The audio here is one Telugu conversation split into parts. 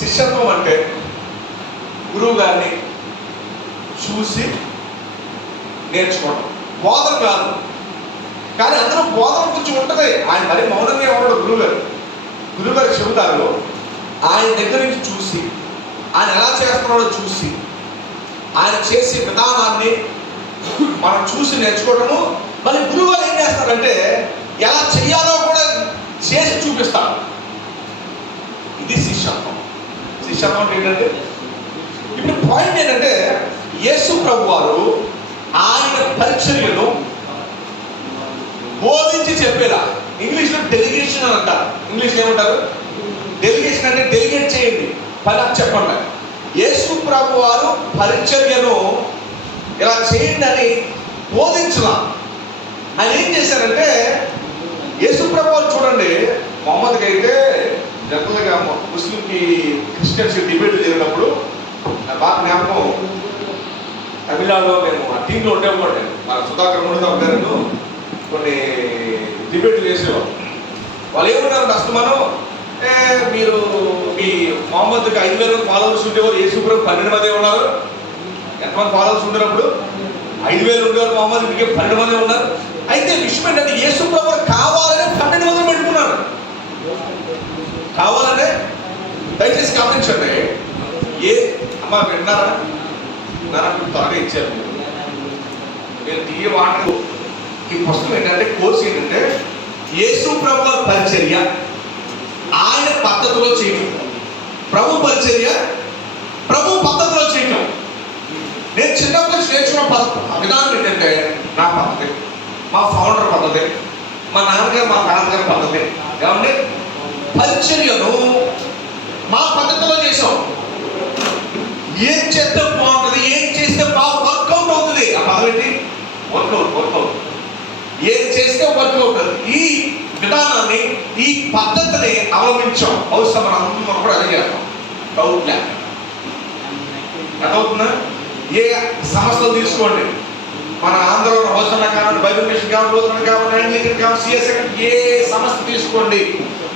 శిష్యత్వం అంటే గురువు గారిని చూసి నేర్చుకోవడం, బోధన కాదు. కానీ అందులో బోధన కొంచెం ఉంటుంది. ఆయన మరి మౌనంగా ఉన్నాడు గురువు గారు చెబుతారు. ఆయన దగ్గర నుంచి చూసి, ఆయన ఎలా చేస్తున్నాడో చూసి, ఆయన చేసే విధానాన్ని మనం చూసి నేర్చుకోవడము. మళ్ళీ గురువు గారు ఏం చేస్తారంటే ఎలా చెయ్యాలో కూడా చేసి చూపిస్తారు. ఇది శిష్యత్వం. శిష్యత్వం అంటే ఏంటంటే, ఇప్పుడు పాయింట్ ఏంటంటే యేసు ప్రభు వారు ఆయన పరిచర్యను బోధించి చెప్పేలా. ఇంగ్లీష్లో డెలిగేషన్ అని అంటారు. ఇంగ్లీష్లో ఏమంటారు? డెలిగేషన్ అంటే డెలిగేట్ చేయండి, పని చెప్పండి. యేసు ప్రభు వారు పరిచర్యను ఇలా చేయండి అని బోధించలా. ఆయన ఏం చేశారంటే, యేసు ప్రభు వారు చూడండి, మొహమ్మద్కి అయితే జనరల్గా ముస్లింకి క్రిస్టియన్స్ డిబేట్ జరిగినప్పుడు బాగా జ్ఞాపకం. తమిళనాడులో నేను ఆ టీంలో ఉండేవాడు. మన సుధాకర్ మూడదాం గారు కొన్ని డిబేట్లు చేసేవారు. వాళ్ళు ఏమన్నారు, అస్తమానం మీరు మీ మొహమ్మద్కి 5,000 ఫాలోవర్స్ ఉండేవారు, యేసుప్రభు 12 మంది ఉన్నారు. ఎంతమంది ఫాలోవర్స్ ఉండేటప్పుడు 5,000 ఉండేవారు, మొహమ్మద్ మీకు 12 మంది ఉన్నారు. అయితే విషయం ఏంటంటే యేసుప్రభు కావాలనే 12 మందిని పెట్టుకున్నారు. కావాలనే, దయచేసి గమనించండి. అమ్మ విన్నారా? నాకు త్వరగా ఇచ్చారు మీరు టీ వాటర్. ఈ పుస్తకం ఏంటంటే, కోర్సు ఏంటంటే యేసు ప్రభు పరిచర్య ఆయన పద్ధతిలో చేయటం, ప్రభు పరిచర్య ప్రభు పద్ధతిలో చేయటం. నేను చిన్నప్పటి నుంచి నేర్చుకున్న విధానం ఏంటంటే, నా పద్ధతి, మా ఫౌండర్ పద్ధతి, మా నాన్నగారు మా తాతగారి పద్ధతి. ఏమంటే పరిచర్యను మా పద్ధతిలో చేసాం. ఏం చేస్తే బాగుంటుంది, ఏం చేస్తే బాగా వర్కౌట్ అవుతుంది. ఆ పదం ఏంటి? వర్కౌట్. ఏం చేస్తే వర్కౌట్. ఈ విధానాన్ని, ఈ పద్ధతిని అవలంబించాం. అవసరం మనం అందరం కూడా అదే చేస్తాం. డౌట్ లేక అదవుతుందా? ఏ సంస్థలు తీసుకోండి, మన ఆంధ్రలో హోసన్న కావాలి, బైబిల్ మిషన్ కావాలి, రోజున కావాలి, యాంగ్లికన్ కావాలి, సిఎస్ఐ, ఏ సంస్థ తీసుకోండి,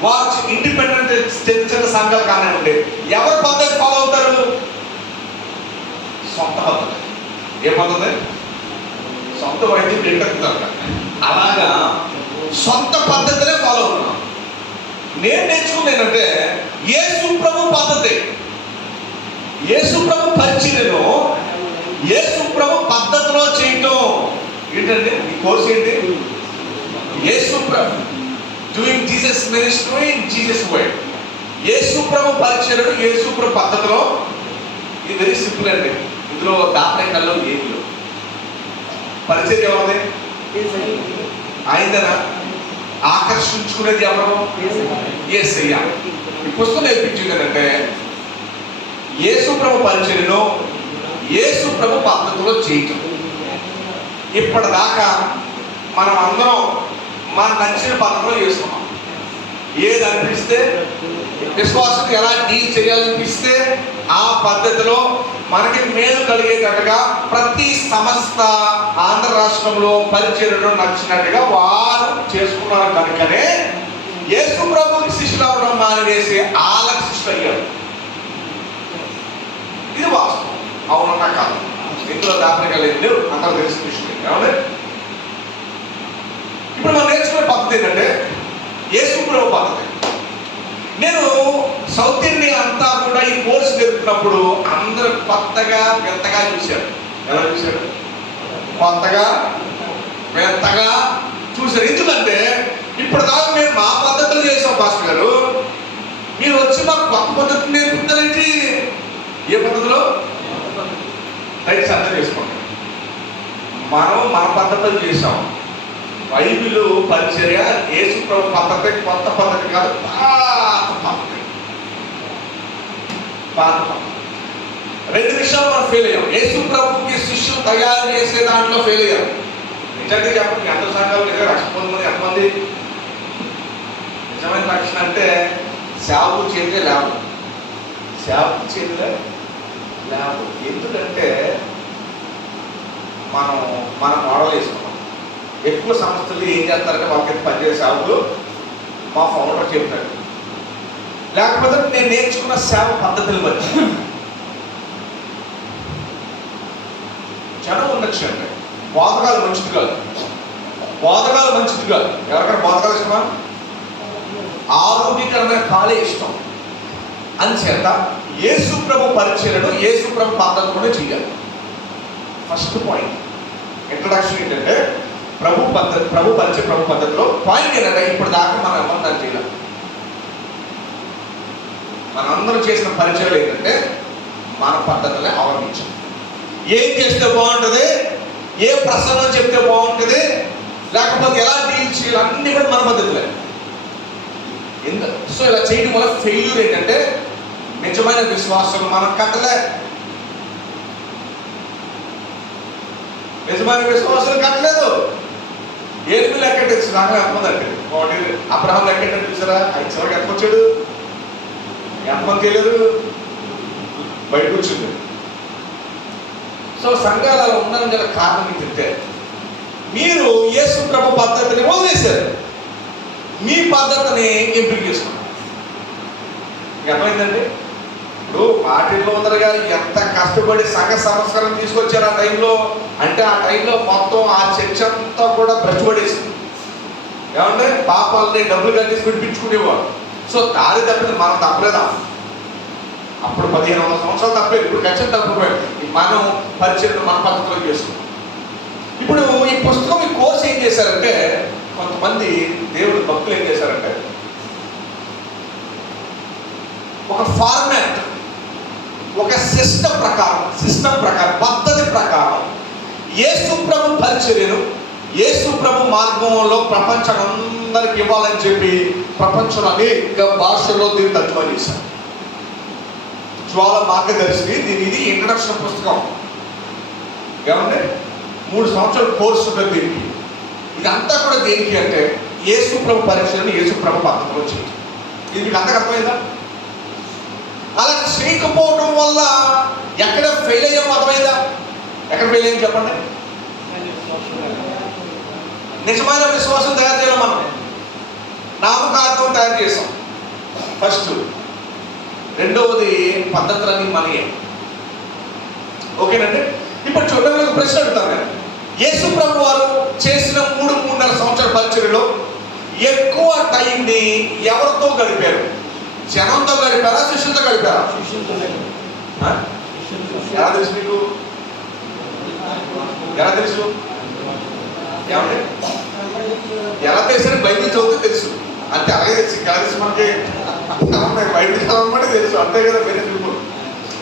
వాచ్ ఇండిపెండెంట్ చిన్న సంఘాలు కానివ్వండి, ఎవరి పద్ధతి ఫాలో అవుతారు? సొంత పద్ధతి. ఏ పద్ధతి? సొంత వైద్యం తింటారు. అలాగా సొంత పద్ధతినే ఫాలో అవుతున్నాం. నేను నేర్చుకుంది ఏంటంటే యేసు ప్రభు పద్ధతి, యేసు ప్రభు పరిచర్యను యేసు ప్రభు పద్ధతిలో చేయటం. ఏంటంటే ఈ కోర్సు ఏంటి? యేసు ప్రభు doing Jesus ministry in Jesus way. Yesu ప్రభు పరిచర్యను యేసు ప్రభు పద్ధతిలో. ఇది వెరీ సింపుల్ అండి. ఇందులో దాపరికల్లో ఏమి లేవు. పరిచర్య ఎవరిది? ఆయననా? ఆకర్షించుకునేది ఎవరు? యేసయ్య. ఈ పుస్తకం నేర్పించింది ఏంటంటే యేసు ప్రభు పరిచర్యను యేసు ప్రభు పద్ధతిలో చేయటం. ఇప్పటిదాకా మనం అందరం మన నచ్చిన పద్ధతిలో చేసుకున్నాం. ఏది అనిపిస్తే, విశ్వాసం ఎలా డీల్ చేయాలనిపిస్తే ఆ పద్ధతిలో మనకి మేలు కలిగేటట్టుగా ప్రతి సంస్థ ఆంధ్ర రాష్ట్రంలో పరిచర్యను నచ్చినట్టుగా వారు చేసుకున్నారు. కనుకనే యేసు ప్రభుకి శిష్యులు అవడం మానివేసి ఆలకు శిష్యులు అయ్యారు. ఇది వాస్తవం. అవునన్నా కాదు, ఇందులో దాపరికలేదు, అందరూ తెలిసిన విషయం. ఏమంటే ఇప్పుడు మనం నేర్చుకునే పద్ధతి ఏంటంటే యేసు ప్రభు పద్ధతి. నేను సౌత్ ఇండియా అంతా కూడా ఈ కోర్సు నేర్పుతున్నప్పుడు అందరూ కొత్తగా వింతగా చూశారు. ఎలా చూశారు? కొత్తగా వింతగా చూశారు. ఎందుకంటే ఇప్పటిదాకా మేము మా పద్ధతులు చేసాం పాస్టర్ గారు, మీరు వచ్చి మాకు కొత్త పద్ధతులు నేర్పుతారేంటి? ఏ పద్ధతిలో? రైట్, అర్థం చేసుకోండి. మనం మన పద్ధతులు చేసాం. బైబిల్ పరిచర్య యేసు ప్రభు పద్ధతి కొత్త పద్ధతి కాదు, పాత పద్ధతి. 2 విషయాలు మనం ఫెయిల్ అయ్యాం. యేసు ప్రభుకి శిష్యులు తయారు చేసే దాంట్లో ఫెయిల్ అయ్యాం. నిజంగా చెప్పండి, ఎంత సంఘాలు నిజంగా రక్షణ పొందమని ఎంతమంది? నిజమైన రక్షణ అంటే సేవకు చేతే లేవు, సేవకు చేతిలో లేవు. ఎందుకంటే మనం మోడల్ వేసుకున్నాం. ఎక్కువ సంస్థలు ఏం చేస్తారంటే వాళ్ళకి పనిచేసే సేవకులు మా ఫౌండర్ చెప్తాడు, లేకపోతే నేను నేర్చుకున్న సేవ పద్ధతులు బట్టి. జనం ఉండొచ్చు అంటే బోధకాలు మంచిది కాదు, బోధకాలు మంచిది కాదు. ఎవరికైనా బోధకాలు ఇష్టమా? ఆరోగ్యకరమైన కాలే ఇష్టం. అంచేత యేసు ప్రభు పరిచయను యేసు ప్రభు పద్ధతిలోనే చేయాలి. ఫస్ట్ పాయింట్ ఇంట్రడక్షన్ ఏంటంటే ప్రభు పరిచయ ప్రభు పద్ధతిలో పాయింట్ ఏంటంటే ఇప్పుడు దాకా మనం ఎవరు చేయాలి. మనందరం చేసిన పరిచయాలు ఏంటంటే మన పద్ధతులే అవలంబించాం. ఏం చేస్తే బాగుంటుంది, ఏ ప్రసంగం చెప్తే బాగుంటుంది, లేకపోతే ఎలా డీల్ చేయాలి, అన్నీ కూడా మన పద్ధతులే. సో ఇలా చేయడం వల్ల ఫెయిల్యూర్ ఏంటంటే నిజమైన విశ్వాసం మనం కట్టలే. నిజమైన విశ్వాసం కట్టలేదు. ఏమి లెక్కెట్టచ్చు నాకు ఎంతమంది అంటే అబ్రహాం లెక్కెట్టు చూసారా? ఆయన చివరికి ఎంత వచ్చాడు? ఎంతమంది తెలియదు, బయటకు వచ్చింది. సో సంఘాలు అలా ఉండడం గల కారణం ఏంటంటే మీరు యేసు ప్రభు పద్ధతిని వదిలేశారు, మీ పద్ధతిని ఎంపిక చేసుకున్నారు. ఏమైందండి? ఇప్పుడు వాటిల్లో ఉందరు గారు ఎంత కష్టపడి సంఘ సంస్కరణ తీసుకొచ్చారు ఆ టైంలో. అంటే ఆ టైంలో మొత్తం ఆ చర్చ అంతా కూడా భ్రష్టుపడేసింది. ఏమంటే పాపాలని డబ్బులు కట్టేసి విడిపించుకునేవాడు. సో దారి తప్పింది, మనం తప్పలేదా? అప్పుడు 1500 సంవత్సరాలు తప్పలేదు, ఇప్పుడు ఖచ్చితంగా తప్పిపోయాడు. మనం పరిచయం మన పద్ధతిలో చేసుకున్నాం. ఇప్పుడు ఈ పుస్తకం ఈ కోర్స్ ఏం చేశారంటే కొంతమంది దేవుడి భక్తులు ఏం చేశారంటే ఒక ఫార్మాట్, ఒక సిస్టమ్ ప్రకారం పద్ధతి ప్రకారం యేసు ప్రభు పరిచర్యను యేసు ప్రభు మార్గంలో ప్రపంచం అందరికి ఇవ్వాలని చెప్పి ప్రపంచంలో అనేక భాషల్లో దీన్ని తర్జుమా చేశారు. జ్వాల మార్గదర్శిని ఇది ఇంట్రడక్షన్ పుస్తకం. ఏమంటే 3 సంవత్సరాల కోర్సు ఉంటుంది దీనికి. ఇదంతా కూడా దేనికి అంటే యేసు ప్రభు పరిచర్యను యేసు ప్రభు పద్ధతిలో చేయాలి. ఇది మీకు అంతకు అర్థమైందా? అలా చేయకపోవడం వల్ల ఎక్కడ ఫెయిల్ అయ్యాం అర్థమైందా? ఎక్కడ ఫెయిల్ అయ్యాం చెప్పండి? నిజమైన విశ్వాసం తయారు చేయాలి. మనం నామకార్థం తయారు చేసాం ఫస్ట్. రెండవది పద్ధతులన్నీ మనయే. ఓకేనండి? ఇప్పుడు చూడండి, ఒక ప్రశ్న అడుగుతాను నేను. యేసు ప్రభు వారు చేసిన 3.5 సంవత్సరాల పరిచర్యలో ఎక్కువ టైంని ఎవరితో గడిపారు? జనంతో గడిపారా, శిష్యులతో గడిపారా? ఎలా తెలుసు మీకు? ఎలా తెలుసు? ఎలా తెలుసు? బైబిల్ చదివితే తెలుసు అంతే. అలాగే తెలుసు. ఎలా తెలుసు మనకి? బైబిల్ చదవమంటే తెలుసు, అంతే కదా. వేరే పీపుల్.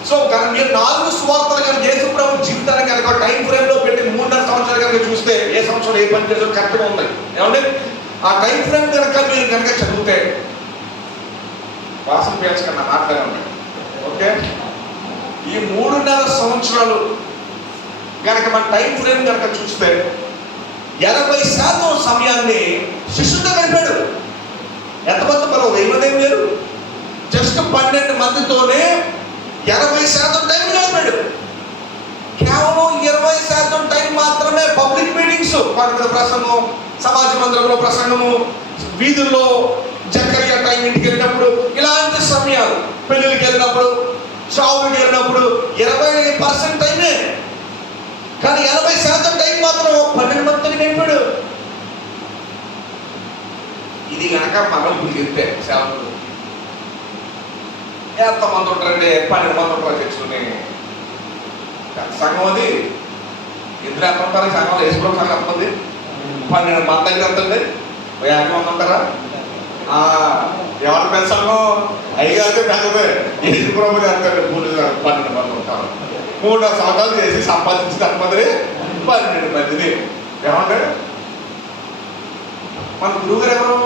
సో కనుక మీరు 4 సువార్తలు కనుక యేసు ప్రభు జీవితాన్ని కనుక టైం ఫ్రేమ్ లో పెట్టి 3.5 సంవత్సరాలు కనుక చూస్తే ఏ సంవత్సరం ఏ పని చేసారో కరెక్ట్గా ఉంది. ఏమంటే ఆ టైం ఫ్రేమ్ కనుక మీరు కనుక చదివితే వాసన పేల్చకన్నా మాట్లాడే ఉన్నాయి. ఓకే, ఈ 3.5 సంవత్సరాలు కనుక మన టైం ఫ్రేమ్ కనుక చూస్తే 80% సమయాన్ని శిష్యులతో గడిపాడు. ఎంతమంది? మనం 1000 మంది ఏం లేరు, జస్ట్ 12 మందితోనే 80% టైం గడిపాడు. కేవలం 20% టైం మాత్రమే పబ్లిక్ మీటింగ్స్, వాటి మీద ప్రసంగం, సమాజ మందిరంలో ప్రసంగము, వీధుల్లో జకరియా టైం ఇంటికి వెళ్ళినప్పుడు, ఇలాంటి సమయాలు, పెళ్ళిళ్ళకి వెళ్ళినప్పుడు, చావులకి వెళ్ళినప్పుడు 20% టైమే. కానీ 80% టైం మాత్రం 12 మందిని గడిపాడు. ఇది కనుక మనం చెప్తే సేవలు ఎంతమంది ఉంటారండి? 12 మంది ఉంటారు చర్చలోని. సంఘం అది ఇద్దరు ఎంత ఉంటారు? సంఘంలో వేసుకోవడం సంఘం ఎంతమంది? 12 మంది అయితే ఎంతండి? 50 మంది ఉంటారా? ఎవరు పెద్ద సంఘం? అయ్యారితే పెద్దదే. వేసుకోవడం ఎంతండి? 12 మంది ఉంటారు. 3 సంవత్సరాలు చేసి సంపాదించిన ఎంతమంది? 12 మందిని. ఏమంటారు? మన గురువు గారు ఎవరు?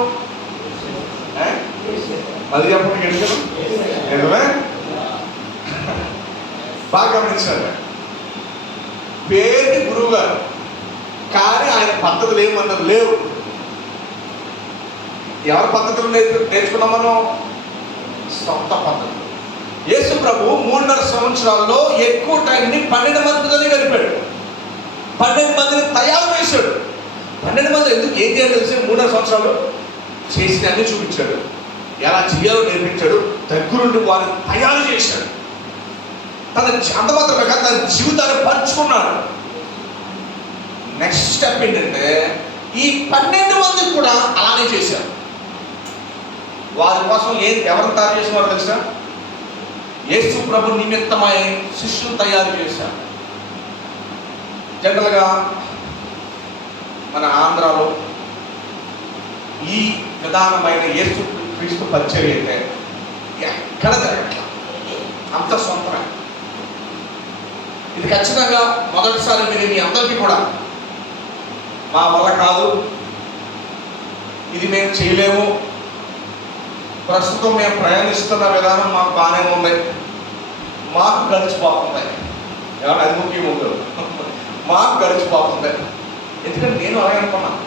మళ్ళీ చెప్పండి, గెలిచారు నిజమే. బాగా గమనించారు. పేరుకి గురువు గారు, కానీ ఆయన పద్ధతులు ఏమన్నది లేవు. ఎవరి పద్ధతులు నేర్చుకున్నాం మనం? సొంత పద్ధతులు. యేసు ప్రభు 3.5 సంవత్సరాల్లో ఎక్కువ టైంని 12 మందితోనే గడిపాడు. 12 మందిని తయారు చేశాడు. 12 మంది ఎందుకు ఏం చేయాలి తెలిసి 3.5 సంవత్సరాలు చేసిన అన్ని చూపించాడు. ఎలా చేయాలో నేర్పించాడు, దగ్గరుండి వారిని తయారు చేశాడు. అంత మాత్రమే కాదు, తన జీవితాన్ని పంచుకున్నాడు. నెక్స్ట్ స్టెప్ ఏంటంటే ఈ 12 మందికి కూడా అలానే చేశారు. వారి కోసం ఎవరు తయారు చేసినారో తెలుసా? యేసు ప్రభు నిమిత్తమై శిష్యులు తయారు చేశారు. జనరల్గా మన ఆంధ్రాలో ఈ విధానమైన యేసు క్రీస్తు పరిచయం అయితే ఎక్కడ జరగట్ల, అంత సొంతమే. ఇది ఖచ్చితంగా మొదటిసారి మీరు మీ అందరికీ కూడా మా వల్ల కాదు, ఇది మేము చేయలేము, ప్రస్తుతం మేము ప్రయాణిస్తున్న విధానం మాకు బాగానే ఉంది, మాకు గడిచిపోతుంది. ఏమన్నా అది ముఖ్యం ఉండదు, మాకు గడిచిపోతుంది. ఎందుకంటే నేను అలాగే అనుకున్నాను.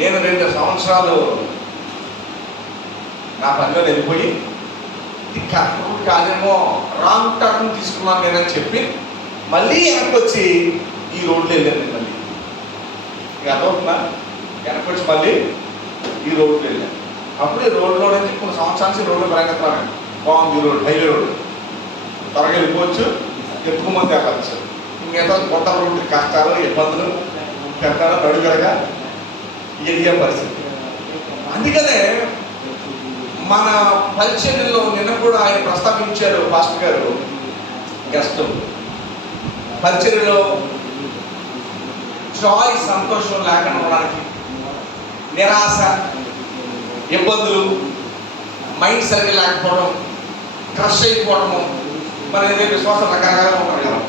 నేను 2 సంవత్సరాలు నా పనిలో వెళ్ళిపోయి కాదేమో రాంగ్ టర్న్ తీసుకున్నాను నేనని చెప్పి మళ్ళీ వెనక్కి వచ్చి ఈ రోడ్లో వెళ్ళాను. నేను మళ్ళీ ఇక అదవుతున్నా, వెనక్కి వచ్చి మళ్ళీ ఈ రోడ్లో వెళ్ళాను. అప్పుడు ఈ రోడ్లో నుంచి కొన్ని సంవత్సరాల నుంచి రోడ్లో ప్రయాణిస్తున్నాను. బాగుంది రోడ్, హైవే రోడ్, త్వరగా వెళ్ళిపోవచ్చు, ఎక్కువ మంది వెళ్ళచ్చు. మిగతా కొత్త రోడ్డు కష్టాలు, ఇబ్బందులు, కష్టాలు అడుగడగా ఇదే పరిస్థితి. అందుకనే మన పరిచర్యలో నిన్న కూడా ఆయన ప్రస్తావించారు పాస్టర్ గారు, గెస్ట్ పరిచర్యలో జాయ్, సంతోషం లేకుండా ఉండడానికి, నిరాశ, ఇబ్బందులు, మైండ్ సరిగ్గా లేకపోవడం, క్రష్ అయిపోవడము, మన ఏదైతే విశ్వాసం రకరకాలుగా ఉంటారు కదా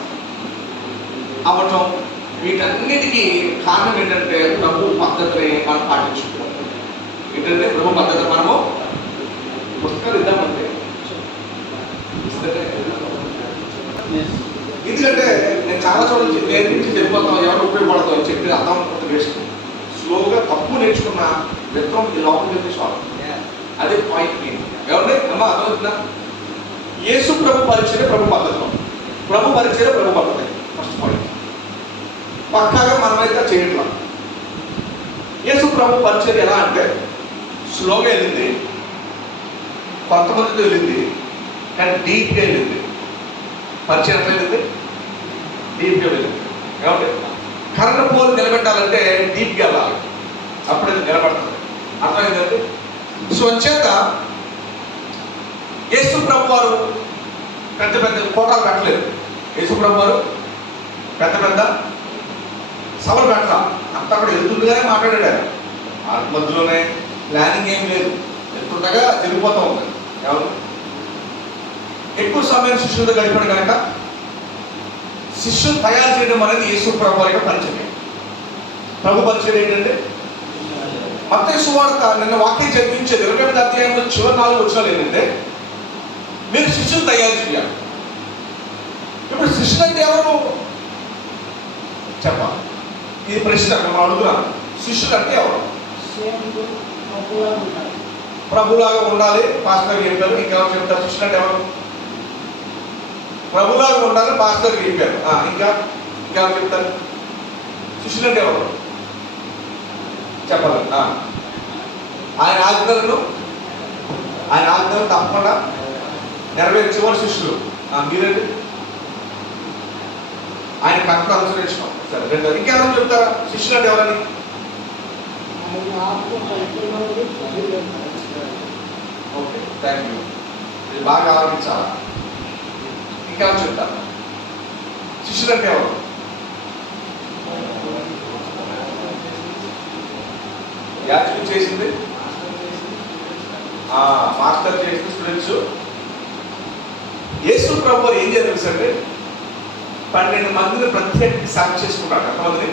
అవ్వటం, వీటన్నిటికీ కారణం ఏంటంటే ప్రభు పద్ధతిని మనం పాటించుకోవాలి. ఏంటంటే ప్రభు పద్ధతి మనము పుస్తకాలు ఇద్దామంటే ఎందుకంటే నేను చాలా చోట్ల నేర్పించి తెలిపోతాం, ఎవరు ఉపయోగపడతాం చెప్పి అర్థం వేసుకో, స్లోగా తప్పు నేర్చుకున్న విత్తం ఈ లోపల వెళ్తే చాలు. అదే పాయింట్. ఎవరి అమ్మా అర్థమవుతుందా? యేసు ప్రభు పరిచయ ప్రభు పద్ధతిలో, ప్రభు పరిచయ ప్రభు పద్ధతి ఫస్ట్ పాయింట్. పక్కాగా మనమైతే చేయట్లా. యేసు ప్రభు పరిచయం ఎలా అంటే స్లోగా వెళ్ళింది, కొంతమందితో వెళ్ళింది, కానీ డీప్గా వెళ్ళింది. పరిచయం ఎట్లా వెళ్ళింది? డీప్గా వెళ్ళింది. కాబట్టి కరెంట్ పోల్ నిలబెట్టాలంటే డీప్గా వెళ్ళాలి, అప్పుడే నిలబడుతుంది. అర్థమైందండి? స్వచ్ఛత యేసు ప్రభు వారు పెద్ద పెద్ద కోటాలు పెట్టలేదు. యేసు ప్రభు వారు పెద్ద పెద్ద సభలు పెట్టాల, అంతా కూడా ఎదురుగానే మాట్లాడాడు. ఆ మధ్యలోనే ప్లానింగ్ ఏం లేదు, ఎదురుగా జరిగిపోతూ ఉంది. ఎవరు ఎక్కువ సమయం శిష్యులతో గడిపాడు కనుక శిష్యులు తయారు చేయడం అనేది యేసు ప్రభు వారి పరిచయం. ప్రభు పరిచయం ఏంటంటే మత్తయి సువార్త నిన్న వాక్యం చదివించేది 28వ అధ్యాయంలో చివరి 4 వచనాలు ఏంటంటే మీరు శిష్యులు తయారు చేయాలి. ఇప్పుడు శిష్యులు అంటే ఎవరు చెప్పాలి? ఇది ప్రశ్న మనం అడుగుతున్నాను. శిష్యులు అంటే ఎవరు? ప్రభులాగా ఉండాలి. పాస్టర్ చెప్పారు. ఇంకెవరు చెప్తారు? శిష్యులు అంటే ఎవరు? ప్రభులాగా ఉండాలి, పాస్టర్ చెప్పారు. ఇంకెవరు చెప్తారు? శిష్యులు అంటే ఎవరు చెప్పాలి? ఆయన ఆజ్ఞలను తప్పకుండా నెరవేర్చేవారు శిష్యులు. మీరండి ఆయన కరెక్ట్ అనుసరించడం. సరే, రెండోది ఇంకెవరు చెప్తారా? శిష్యులు అంటే ఎవరని? Okay, thank you. మీరు బాగా ఆలోచించాలా. ఇంకెవరు చెప్తారు? శిష్యులు అంటే ఎవరు? యాక్చువల్ చేసింది మాస్టర్ చేసిన స్టూడెంట్స్. యేసు ప్రభు ఏం చేయాలి అంటే 12 మందిని ప్రత్యేకంగా సెలెక్ట్ చేసుకుంటాడు. ఎంతమందిని?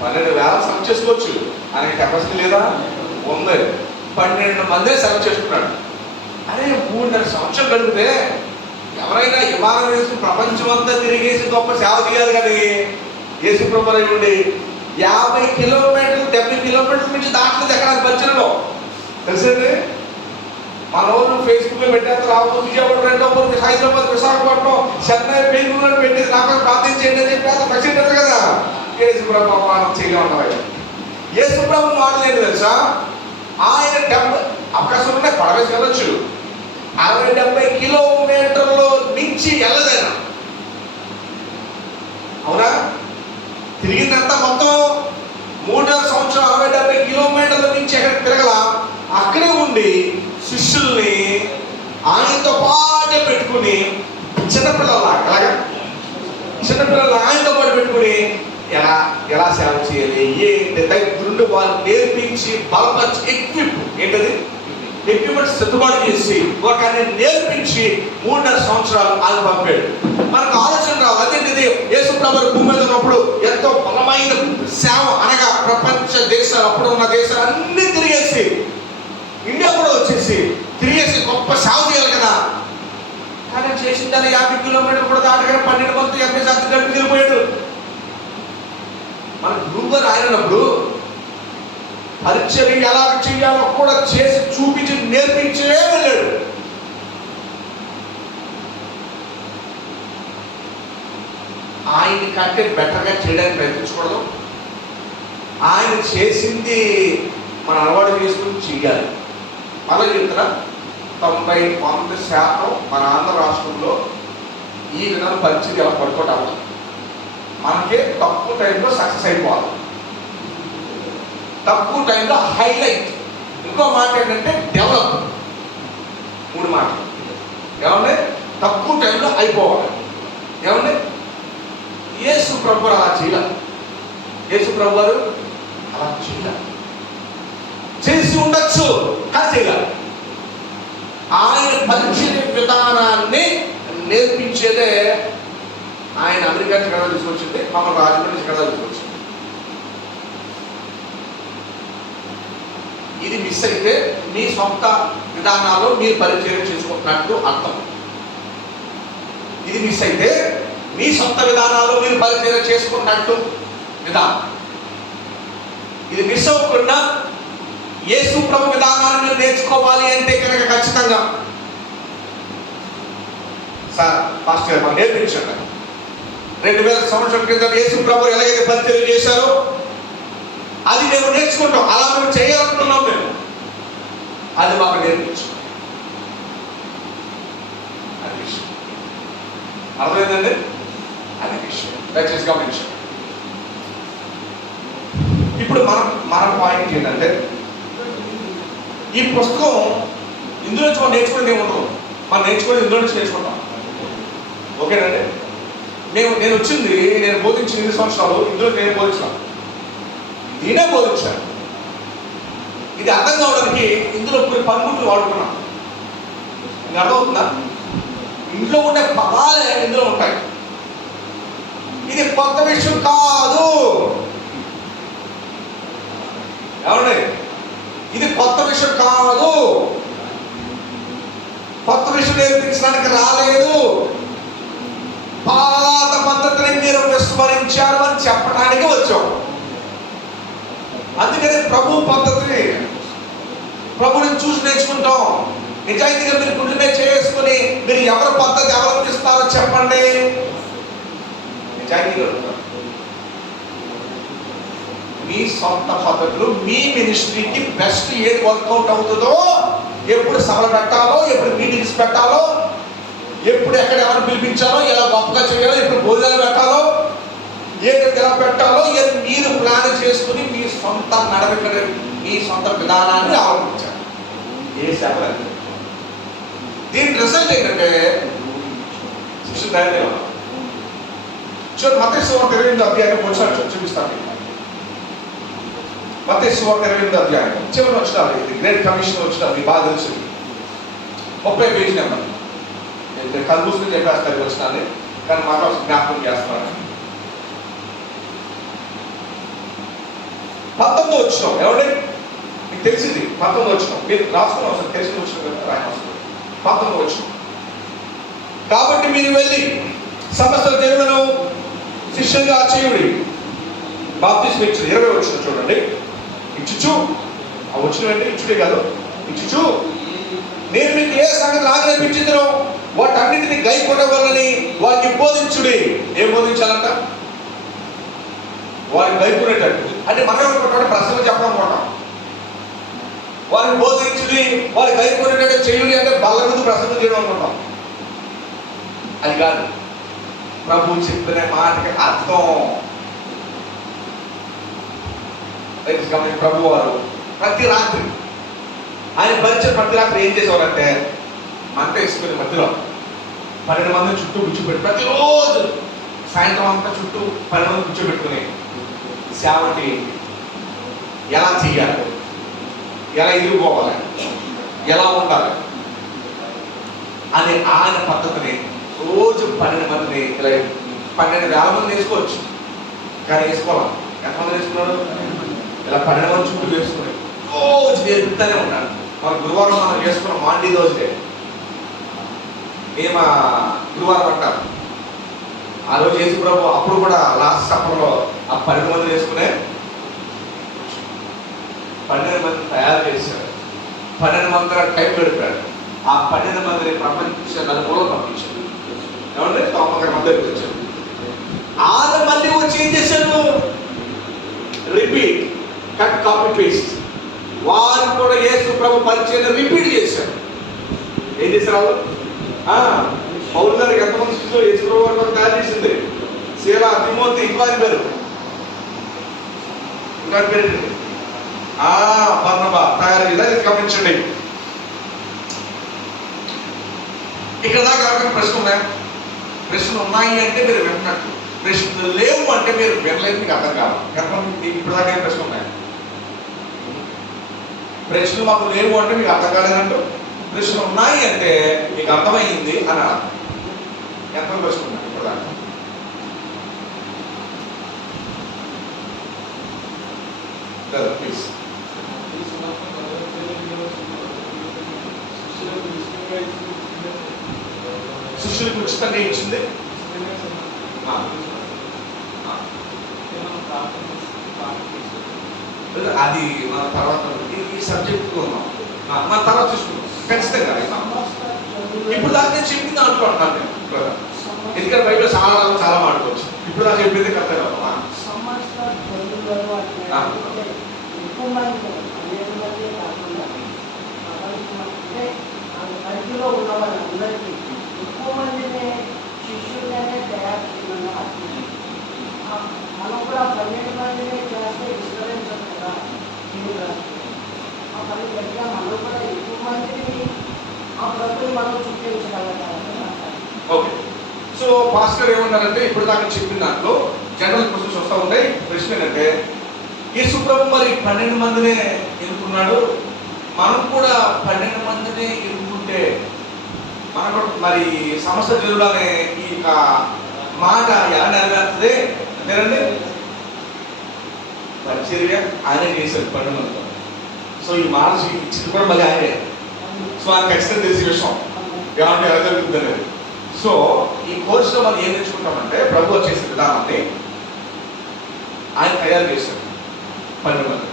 12,000 సెలెక్ట్ చేసుకోవచ్చు. ఆయనకి కెపాసిటీ లేదా? ఉంది. 12 మందిని సెలెక్ట్ చేసుకున్నాడు. అరే 3.5 సంవత్సరాలు గడిపితే ఎవరైనా విమానం వేసుకుని ప్రపంచం అంతా తిరిగేసి గొప్ప సేవ చేయాలి. కానీ యేసు ప్రభు ఉండి 50 కిలోమీటర్లు 70 కిలోమీటర్ల నుంచి దాటలేదు ఎక్కడ పరిచయంలో. తెలుసండి, మన రోజు ఫేస్బుక్లో పెట్టేస్తారు. రావచ్చు విజయవాడ, రెండోపూర్, హైదరాబాద్, విశాఖపట్నం, చెన్నై, బెంగళూరు పెట్టేది నాకు ప్రార్థించండి అని చెప్పి ప్రశ్నించారు కదా. యేసు ప్రభు మనం చేయగలన్నారు. యేసు ప్రభు మాటలు ఏంటి తెలుసా? ఆయన 70 అవకాశం ఉన్నాయి, పడవేసి వెళ్ళొచ్చు. 60-70 కిలోమీటర్లు మించి వెళ్ళదైనా. అవునా? తిరిగిందంతా మొత్తం 3.5 సంవత్సరాలు 60-70 కిలోమీటర్ల నుంచి ఎక్కడ తిరగల. అక్కడే ఉండి శిష్యుల్ని ఆయనతో పాటే పెట్టుకుని చిన్నపిల్లలాగా ఆయనతో పాటు పెట్టుకుని ఎలా సేవ చేయాలి, ఏంటి దగ్గరుండి వాళ్ళు నేర్పించి బలపరిచి ఎక్విప్మెంట్ సిద్ధపాటు చేసి ఒకరిని నేర్పించి 3.5 సంవత్సరాలు ఆయన పంపాడు. మనకు ఆలోచన రావు. అదేంటిది, యేసు ప్రభువు భూమి మీద ఉన్నప్పుడు ఎంతో బలమైన సేవ, అనగా ప్రపంచ దేశాలు, అప్పుడు ఉన్న దేశాలు అన్ని తిరిగేసి ఇండియా కూడా వచ్చేసి తిరిగేసి గొప్ప సేవ చేయాలి కదా. కానీ చేసిందని 50 కిలోమీటర్లు కూడా దాటగానే 12 మంది 80 శాతం గడిపి వెళ్ళిపోయాడు. మన గురువు గారు ఆయనప్పుడు పరిచర్య ఎలా చేయాలో కూడా చేసి చూపించి నేర్పించే వెళ్ళాడు. ఆయన కంటే బెటర్గా చేయడానికి ప్రయత్నించకూడదు. ఆయన చేసింది మన అలవాటు చేసుకుని చెయ్యాలి. అలా చెప్తున్నా 90% మన ఆంధ్ర రాష్ట్రంలో ఈ విధంగా పరిచర్య ఎలా పడుకోవటం, మనకే తక్కువ టైంలో సక్సెస్ అయిపోవాలి, తక్కువ టైంలో హైలైట్. ఇంకో మాట ఏంటంటే డెవలప్. 3 మాటలు ఏమంటే తక్కువ టైంలో అయిపోవాలి. ఏమంటే యేసు ప్రభు అలా చేయాలి. యేసు ప్రభు వారు అలా చేయాలి, చేసి ఉండొచ్చు కానీ చేయాలి. ఆయన పరిచర్య విధానాన్ని నేర్పించేదే ఆయన అమెరికా నుంచి కథ తీసుకొచ్చింది, మమ్మల్ని రాజమండ్రి నుంచి కథ తీసుకొచ్చింది. ఇది మిస్ అయితే మీ సొంత విధానాల్లో మీరు పరిచయం చేసుకుంటున్నట్టు అర్థం. ఇది మిస్ అయితే మీ సొంత విధానాల్లో మీరు పరిచయం చేసుకున్నట్టు విధానం. ఇది మిస్ అవ్వకుండా యేసు ప్రభు విధానాన్ని మీరు నేర్చుకోవాలి అంటే కనుక ఖచ్చితంగా సార్ పాస్టర్ గారు మాకు నేర్పించండి. 2000 సంవత్సరం క్రితం యేసు ప్రభు ఎలాగైతే పరిచయం చేశారో అది మేము నేర్చుకుంటాం. అలా మేము చేయాలనుకున్నాం. మేము అది మాకు నేర్పించాం. అది విషయం అర్థమైందండి. అది విషయం దయచేసి గమనించండి. ఇప్పుడు మన పాయింట్ ఏంటంటే, ఈ పుస్తకం ఇందులో నుంచి మనం నేర్చుకునేది ఏమి ఉండదు. మనం నేర్చుకునేది ఇందులో నుంచి నేర్చుకుంటాం. ఓకేనండి. నేను వచ్చింది, నేను బోధించిన 8 సంవత్సరాలు ఇందులో నేను బోధించాను, నేనే బోధించాను. ఇది అర్థం కావడానికి ఇందులో కొన్ని పనిముట్లు వాడుకున్నాను. ఇది అర్థమవుతుందా? ఇంట్లో ఉండే పదాలే ఇందులో ఉంటాయి. ఇది కొత్త విషయం కాదు. ఏమండి, ఇది కొత్త విషయం కాదు. కొత్త విషయం నేర్పించడానికి రాలేదు. పాత పద్ధతిని మీరు విస్మరించారు అని చెప్పడానికి వచ్చాం. అందుకని ప్రభు పద్ధతిని ప్రభుని చూసి నేర్చుకుంటాం. నిజాయితీగా మీరు గుండె మీద చేసుకుని మీరు ఎవరి పద్ధతి అవలంబిస్తారో చెప్పండి. నిజాయితీగా మీ సొంత పద్ధతులు, మీ మినిస్ట్రీకి బెస్ట్ ఏది వర్కౌట్ అవుతుందో, ఎప్పుడు సభలు పెట్టాలో, ఎప్పుడు మీటింగ్స్ పెట్టాలో, ఎప్పుడు ఎక్కడ ఎవరు పిలిపించాలో, ఎలా గొప్పగా చేయాలో, ఎప్పుడు భోజనాలు పెట్టాలో, ఏది ఎలా పెట్టాలో మీరు ప్లాన్ చేసుకుని మీ సొంత నడవడిక, మీ సొంత విధానాన్ని అవలంబించాలి. ఏ సేవ దీని రిజల్ట్ ఏంటంటే మత్తయి సువార్త 28వ అధ్యాయం వచ్చినట్టు చూపిస్తాను. మత్తయి సువార్త 28వ అధ్యాయం చివరి వచ్చినారు. ఇది గ్రేట్ కమిషన్ వచ్చినారు. మీ బాగా తెలుసు. 30 పేజీ నెంబర్. నేను కళ్ళు మూసుకుని చెప్పేస్తాను వచ్చినాన్ని, కానీ మాట జ్ఞాపకం చేస్తున్నాను. 19వ వచ్చినాం. ఎవరి మీకు తెలిసింది 19వ వచ్చినాం. మీరు రాసుకున్నాం సార్, తెలిసి వచ్చిన కదా రాయవలసింది. 19వ వచ్చినాం. కాబట్టి మీరు వెళ్ళి సమస్త జనులను శిష్యులుగా చేయుడి, బాప్తిస్మం ఇచ్చుడు. 20వ వచ్చిన చూడండి. ఇచ్చుచు ఆ వచ్చినంటే ఇచ్చుడే కాదు, ఇచ్చుచు నేను మీకు ఏ సంగతి ఆజ్ఞాపించిందో వాటన్నిటిని గైకొనవలెనని వారికి బోధించుడి. ఏం బోధించాలంట? వారికి గైకొనేటట్టు. అంటే మనం అనుకుంటాం ప్రశ్నలు చెప్పడం అనుకుంటాం. వారిని బోధించుడి, వారి కైకొనేటట్టు చేయుడి అంటే బల్ల ముందు ప్రసంగం చేయడం అనుకుంటాం. అది కాదు. ప్రభు చెప్పిన మాటకి అర్థం. ప్రభు వారు ప్రతి రాత్రి ఆయన పరిచయం ప్రతి రాత్రి ఏం చేసేవారంటే మంట వేసుకుని మధ్యలో 12 మంది చుట్టూ కూర్చోబెట్టి ప్రతిరోజు సాయంత్రం అంతా చుట్టూ 12 మంది కూర్చోబెట్టుకుని సేవటి ఎలా చెయ్యాలి, ఎలా ఎదుర్కోవాలి, ఎలా ఉండాలి అనే ఆయన పద్ధతిని రోజు 12 మందిని ఇలా 12,000 మంది వేసుకోవచ్చు. కానీ వేసుకోవాలి. ఎంతమంది వేసుకున్నాడు? ఇలా 12 మంది చుట్టూ వేసుకుని రోజు నేర్పుతానే ఉన్నాడు. మన గురువారం మనం చేసుకున్న మాండీ రోజుడే మేము గురువారం అంటారు. ఆ రోజు యేసు ప్రభు అప్పుడు కూడా లాస్ట్ సఫర్లో ఆ 12 మంది వేసుకునే 12 మంది తయారు చేశాడు. 12 మంది టైం గడిపాడు. ఆ 12 మందిని ప్రపంచ నలుమూలలో పంపించాడు. ఏమంటే 90 మంది వచ్చాడు. 6 మంది వచ్చి ఏం చేశాడు? Repeat, cut, copy, paste. వారు కూడా యేసు ప్రభు పరిచయం రిపీట్ చేశారు. ఏం చేశారు? పౌలు గారికి ఎంతమంది శిష్యులు యేసు ప్రభు వారు తయారు చేసింది? శీల, తిమోతి, ఇంకోని పేరు బర్నబా తయారు చేయాలి. గమనించండి. ఇక్కడ దాకా ఎవరికైనా ప్రశ్నలు ఉన్నాయా? ప్రశ్నలు ఉన్నాయి అంటే మీరు విన్నట్టు, ప్రశ్నలు లేవు అంటే మీరు వినలేదు, మీకు అర్థం కాదు. చెప్పండి, ఇప్పుడు దాకా ఏం ప్రశ్నలు ఉన్నాయా? ప్రశ్నలు మాకు లేవు అంటే మీకు అర్థం కాలేదంటూ, ప్రశ్నలు ఉన్నాయి అంటే మీకు అర్థమైంది అని అర్థం. ఎంత ప్రశ్నలు ఉన్నాయి ఇప్పుడు దాకా? ప్లీజ్. శిష్యులకు ఉచితంగా ఇచ్చింది అది మన తర్వాత ఈ సబ్జెక్ట్ ఉన్నాం, మన తర్వాత చూసుకున్నాం ఖచ్చితంగా. ఇప్పుడు దాకా నేను చెప్పింది అనుకుంటున్నాను నేను, ఎందుకంటే బైబిల్ చాలా చాలా మాట్లాడుకోవచ్చు. ఇప్పుడు దాకా చెప్పింది కరెక్ట్ కదా. ఉన్న వాళ్ళందరికీ ఎక్కువ మందిని శిష్యులనే తయారు చేయమని మనం కూడా 12 మందిని చేస్తే విస్తరించదు కదా. ఆ పని గట్టిగా మనం కూడా ఎక్కువ మందిని ఆ ప్రభుని మనం చూపించగలగాలి. ఓకే. సో పాస్టర్ ఏమన్నారంటే ఇప్పుడు దాకా చెప్పిన దాంట్లో జనరల్ క్వశ్చన్స్ వస్తూ ఉంటాయి. ప్రశ్న ఏంటంటే యేసు ప్రభు మరి 12 మందినే ఎన్నుకున్నాడు, మనం కూడా 12 మందిని ఎన్నుకుంటే మనకు మరి సమస్య జరుగులనే ఈ మాట ఎలా నెరవేరుతుంది అంతేనండి? పరిచర్య ఆయనే చేశాడు 12 మందితో. సో ఈ మాట ఇచ్చింది కూడా మళ్ళీ ఆయనే. సో ఆయన ఖచ్చితంగా తెలిసే విషయం ఏమంటే ఎలా జరుగుతుంది అనేది. సో ఈ కోర్సులో మనం ఏం నేర్చుకుంటామంటే ప్రభు చేసే విధానాన్ని ఆయన తయారు చేశాడు 12 మంది.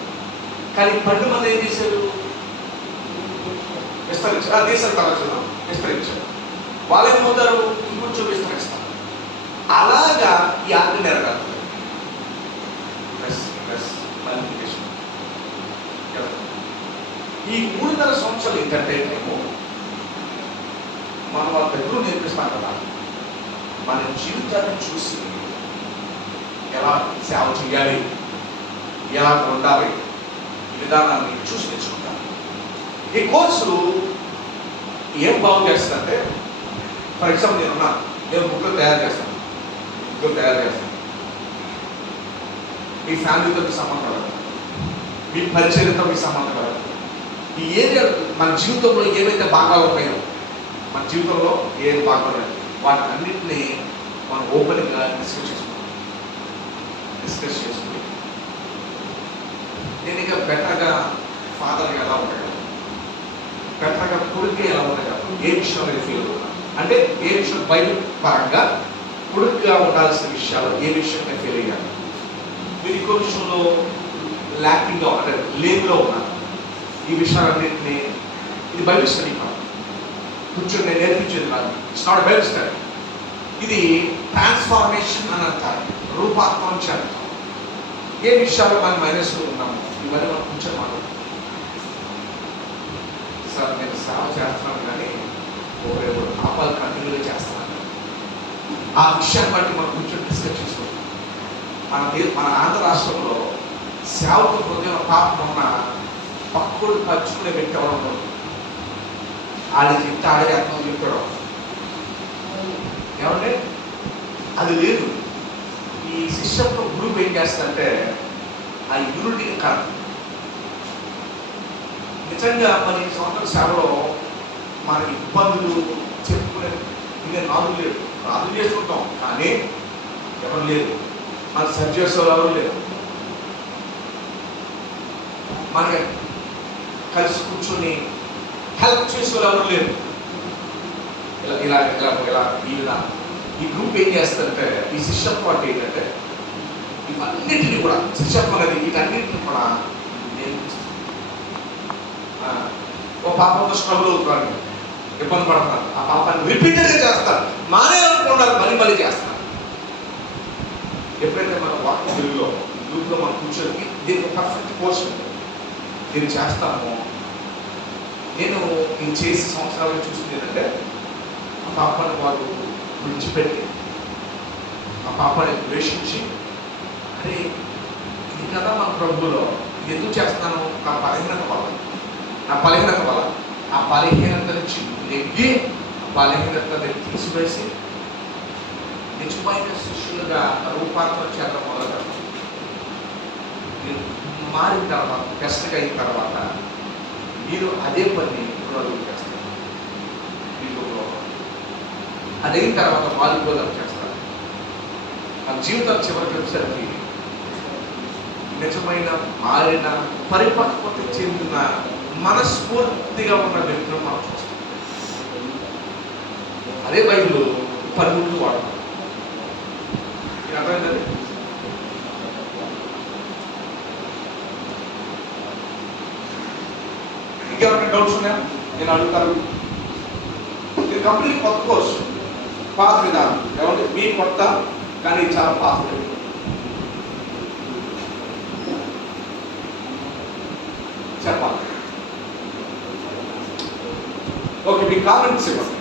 కానీ 12 మంది ఏం చేశారు? విస్తరించారు. దేశాల తరచులో విస్తరించారు. వాళ్ళు ఏమవుతారు? ఇంకొంచెం విస్తరిస్తారు. అలాగా ఈ ఆజ్ఞ నెరవేరుతుంది. ఈ 3.5 సంవత్సరాలు ఏంటంటే మేము మనం వాళ్ళ దగ్గర నేర్పిస్తాం కదా, మన జీవితాన్ని చూసి ఎలా సేవ చేయాలి, ఎలా ఉండాలి, ఈ విధానాన్ని చూసి నేర్చుకుంటాం. ఈ కోర్సు ఏం బాగు చేస్తుందంటే, ఫర్ ఎగ్జాంపుల్ నేను బుక్లు తయారు చేస్తాను. మీ ఫ్యామిలీతో మీ సంబంధం కలదు, మీ పరిచయంతో మీ సంబంధం కలదు. ఈ ఏరియా మన జీవితంలో ఏవైతే భాగాలు ఉన్నాయో, మన జీవితంలో ఏది భాగాలు ఉన్నాయో వాటి అన్నింటినీ మనం ఓపెన్గా డిస్కస్ చేసుకుని నేను ఇంకా బెటర్గా ఫాదర్గా ఎలా ఉంటాడు, బెటర్గా కొడుకు ఎలా ఉంటాడు, ఏ విషయంలో నేను ఫీల్ అవుతున్నా అంటే ఏ విషయం బైబిల్ పరంగా కొడుకుగా ఉండాల్సిన విషయాలు ఏ విషయం నేను ఫీల్ అయ్యాను, మీరు ఇంకో విషయంలో ల్యాకింగ్గా అంటే లేబులో ఉన్నాను. ఈ విషయాలన్నింటినీ ఇది బైబిల్ స్టడీ కాదు, కూర్చొని నేను నేర్పించేది కాదు. It's not Bible study. ఇది ట్రాన్స్ఫార్మేషన్ అని అంటారు, రూపాంతరం చేస్తాం. ఏ విషయాలు మనం మైనస్లో ఉన్నాము ఇవన్నీ మనం కూర్చొని మాట్లాడుతాం. సార్ నేను సేవ చేస్తున్నాను కానీ ఒక 2 పాపాలు కంటిన్యూగా చేస్తున్నాను. ఆ విషయాన్ని బట్టి మనం కూర్చొని డిస్కస్ చేసుకోవాలి. మన ఆంధ్ర రాష్ట్రంలో సేవకు హృదయం పాపం ఉన్న పక్కుడు పంచుకునే వ్యక్తి ఎవరు ఉండదు. ఆడి చెప్తే ఆడే అర్థం చెప్తాడు. ఏమంటే అది లేదు. ఈ శిష్యత్వ గ్రూప్ ఏం చేస్తుందంటే ఆ యూనిటీ కాదు. నిజంగా మరి సంవత్సరం సేవలో మన ఇబ్బందులు చెప్పుకునే ఇంకా నాలుగు లేడు. ప్రార్థన చేసుకుంటాం కానీ ఎవరు లేరు. మనకు సరి చేసే ఎవరు లేరు. మనకి కలిసి కూర్చొని హెల్ప్ చేసే ఎవరు లేరు. ఇలా ఇలా ఇలా ఇలా ఈ గ్రూప్ ఏం చేస్తుందంటే ఈ శిష్యత్వం అంటే ఏంటంటే ఇవన్నిటిని కూడా శిష్యత్వం అనేది వీటన్నిటిని కూడా నేర్పిస్తుంది. ఓ పాపంతో స్ట్రగుల్ అవుతారు, ఇబ్బంది పడుతున్నారు. ఆ పాపాన్ని రిపీటెడ్గా చేస్తారు. మానే అనుకున్నారు, మళ్ళీ చేస్తారు. ఎప్పుడైతే మన వాక్య తెలుగులో గ్రూప్లో మనం కూర్చొని దీనికి పర్ఫెక్ట్ కోర్స్ దీన్ని చేస్తామో, నేను ఇది చేసి సంవత్సరాలు చూసింది ఏంటంటే ఆ పాపాన్ని వారు విడిచిపెట్టి ఆ పాపాన్ని ద్వేషించి అరే ఇది కదా మన ప్రభువులో ఇది ఎందుకు చేస్తున్నాను, నా బలహీనత వల్ల ఆ బలహీనత నుంచి నెగ్గి బలహీనతని తీసివేసి నిజమైన శిష్యులుగా రూపాంతరం చేయడం మొదలుపెట్టాలి. మీరు మారిన తర్వాత టెస్ట్గా అయిన తర్వాత మీరు అదే పని అడుగు చేస్తారు. మీకు అదైన తర్వాత వాలిపోదాం చేస్తారు. మన జీవితం చివరికి వచ్చేసరికి నిజమైన మారిన పరిపక్వత చెందిన మనస్ఫూర్తిగా ఉన్న వ్యక్తులు మనం చూస్తాం. అదే బైబిల్ పరుగులు వాడతాం. మీకు అర్థమైందండి? ఇంకేమైనా డౌట్స్ ఉన్నాయా? నేను అడుగుతాను. ఇది కంప్లీట్ కొత్త కోర్సు, పాత విధానం. ఏమంటే మీ కొత్త కానీ చాలా పాత. చెప్పాలి. ఓకే, మీ కామెంట్స్ ఇవ్వండి.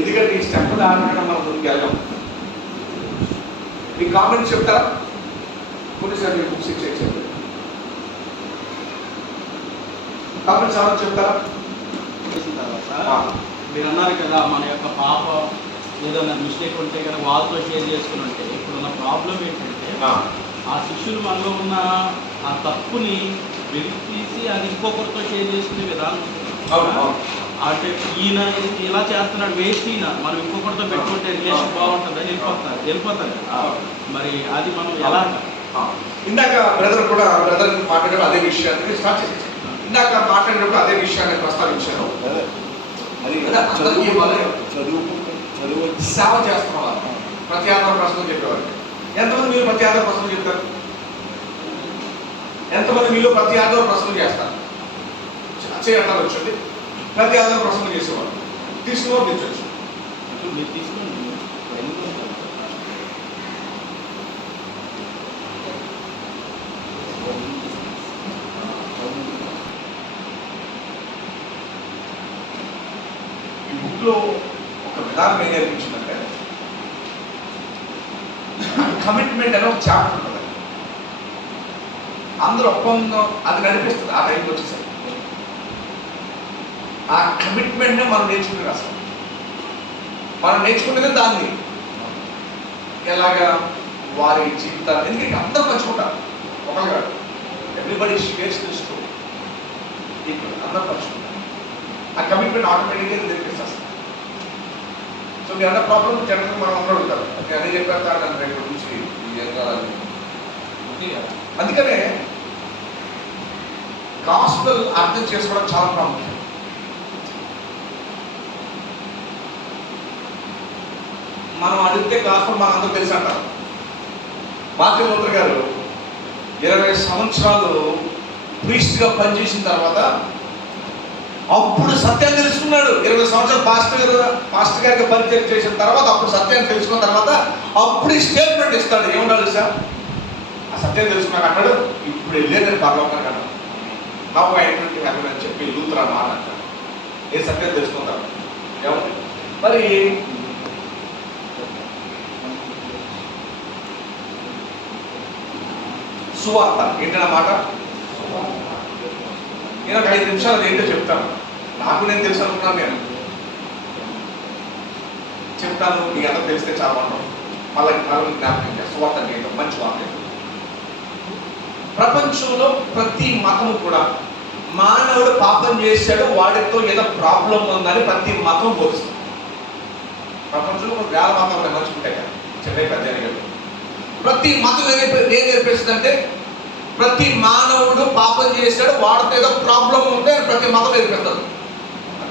ఎందుకంటే ఈ స్టెప్ దాటకుండా మనం ముందుకు వెళ్ళాం. మీ కామెంట్స్ చెప్తారా? కొన్నిసార్లు మీ బుక్స్ చెప్పండి. కామెంట్స్ ఏమైనా చెప్తారా? చేసిన తర్వాత మీరు అన్నారు కదా మన యొక్క పాప ఏదైనా మిస్టేక్ ఉంటే కనుక వాళ్ళతో షేర్ చేసుకుని ఉంటే, ఇప్పుడున్న ప్రాబ్లం ఏంటంటే ఆ శిష్యులు మనలో ఉన్న ఆ తప్పుని వెలికి తీసి అది ఇంకొకరితో షేర్ చేసుకునే విధానం. అంటే ఈయన ఇలా చేస్తున్నాడు, వేస్ట్ ఈయన, మనం ఇంకొకరితో పెట్టుకుంటే రిలేషన్ బాగుంటుందని వెళ్ళిపోతారు. మరి అది మనం ఎలా? ఇందాక బ్రదర్ మాట్లాడారు అదే విషయాన్ని స్టార్ట్ చేసి ఇందాక మాట్లాడినప్పుడు అదే విషయాన్ని ప్రస్తావించాను. చదువు సేవ చేస్తున్న వాళ్ళు ప్రతి ఆధార ప్రశ్నలు చెప్పేవారు. ఎంతమంది మీరు ప్రతి ఆధార ప్రశ్నలు చెప్తారు? ఎంతమంది మీరు ప్రతి ఆధార ప్రశ్నలు చేస్తారు? చేయాలి వచ్చండి. ప్రతి ఆధార ప్రశ్నలు చేసేవాళ్ళు తీసుకుని తెచ్చవచ్చు. మీరు తీసుకోండి. ఈ బుక్లో ఒక విధానం ఏం నేర్పించిందంటే కమిట్మెంట్ అనే ఒక చాప్టర్ ఉంటుంది. అందరూ ఒప్పందం అది నడిపిస్తుంది. ఆ టైంకి వచ్చేసరికి ఆ కమిట్మెంట్నే మనం నేర్చుకునేది. అసలు మనం నేర్చుకునేది దాన్ని ఎలాగా వారి జీవితాలు. ఎందుకంటే అందరూ పంచుకుంటారు, ఒకరు కాదు. Everybody shares this story. అందరూ పంచుకుంటారు. ఆ కమిట్మెంట్ ఆటోమేటిక్గా నేర్పిస్తారు. సో మీ అన్న ప్రాబ్లం జనరల్గా మనం అందరూ ఉంటారు. నేను అదే చెప్పారు నన్ను రేపు నుంచి అందుకనే గాస్పెల్ అర్థం చేసుకోవడం చాలా ప్రాముఖ్యం. మనం అడిగితే గాస్పెల్ మనందరూ తెలుసు అంటారు. మార్టిన్ లూథర్ గారు 20 సంవత్సరాలు ప్రీస్ట్గా పనిచేసిన తర్వాత అప్పుడు సత్యాన్ని తెలుసుకున్నాడు. 20 సంవత్సరాలు పాస్టర్ గారికి పరిచయం చేసిన తర్వాత అప్పుడు సత్యాన్ని తెలుసుకున్న తర్వాత అప్పుడు ఈ స్టేట్మెంట్ ఇస్తాడు. ఏమన్నాడు సార్? ఆ సత్యం తెలుసుకున్నాక అంటాడు, ఇప్పుడు వెళ్ళేదని పరలోకానికి అన్నాడు. నవ్వు అయినటువంటి అని చెప్పి లూథర్ మాట అంటాడు. ఏ సత్యం తెలుసుకుంటారు. ఏమండి మరి సువార్త ఏంటన్నమాట? నేను ఒక 5 నిమిషాలు ఏంటో చెప్తాను. నాకు నేను తెలుసు అనుకున్నాను, నేను చెప్తాను, మీ అందరూ తెలిస్తే చాలా బాగుంటాం. మళ్ళీ జ్ఞాపకం చేస్తాను. సువార్త అంటే ఏంటో మంచి వార్త. ప్రపంచంలో ప్రతి మతము కూడా మానవుడు పాపం చేశాడు, వాడితో ఏదో ప్రాబ్లం ఉందని ప్రతి మతం బోధిస్తుంది. ప్రపంచంలో ఒక వేల మతం ఉంటాయి, మంచుకుంటాయి కదా, చెన్నై పెద్ద. ప్రతి మతం ఏం నేర్పిస్తుందంటే ప్రతి మానవుడు పాపం చేశాడు, వాడితో ఏదో ప్రాబ్లం ఉంటే ప్రతి మతం నేర్పిస్తుంది.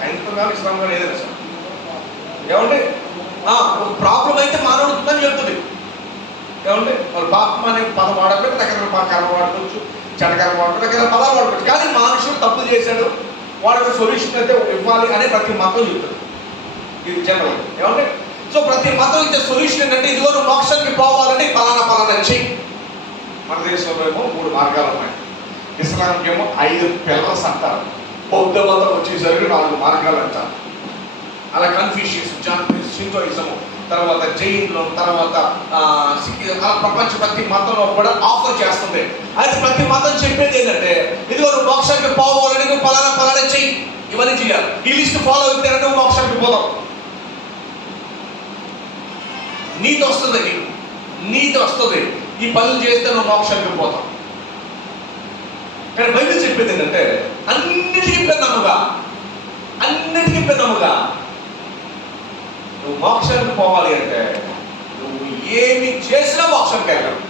హైందవ ఇస్లాం కానీ ఏదైనా సార్ ఏమంటే ఒక ప్రాబ్లం అయితే మానవుడు ఉందని చెప్తుంది. ఏమంటే వాళ్ళు పాపం అనే పదం వాడకపోతే రకరకాల కర్మ వాడుకోవచ్చు, చెడకర్మ వాడుకోవచ్చు, రకరకాల పదాలు వాడుకోవచ్చు. కానీ మనుషుడు తప్పు చేశాడు, వాడికి సొల్యూషన్ అయితే ఇవ్వాలి అనే ప్రతి మతం చెప్తుంది. ఇది జనరల్. ఏమంటే సో ప్రతి మతం ఇచ్చే సొల్యూషన్ ఏంటంటే ఇదిగో నువ్వు మోక్షానికి పోవాలంటే పలానా చెయ్యి. మన దేశంలో ఏమో 3 మార్గాలు ఉన్నాయి. ఇస్లాంకి ఏమో 5 పిల్లర్స్ అంటారు. బౌద్ధ మతం వచ్చేసరికి 4 మార్గాలు అంటారు. అలా కన్ఫ్యూషియస్, షింటోయిజము, తర్వాత జైన్లో, తర్వాత అలా ప్రపంచ ప్రతి మతంలో కూడా ఆఫర్ చేస్తుంది. అయితే ప్రతి మతం చెప్పేది ఏంటంటే ఇదిగో నువ్వు మోక్షానికి పోవాలని నువ్వు పలానా చెయ్యి, ఇవన్నీ చేయాలి. ఈ లిస్ట్ ఫాలో అయితే నువ్వు మోక్షానికి పోదాం. నీతి వస్తుంది, నీతి వస్తుంది, ఈ పనులు చేస్తే నువ్వు మోక్షానికి పోతాం. కానీ బైబిల్ చెప్పేది ఏంటంటే అన్నిటికీ పెద్దముగా నువ్వు మోక్షానికి పోవాలి అంటే నువ్వు ఏమి చేసినా మోక్షానికి వెళ్ళాలి.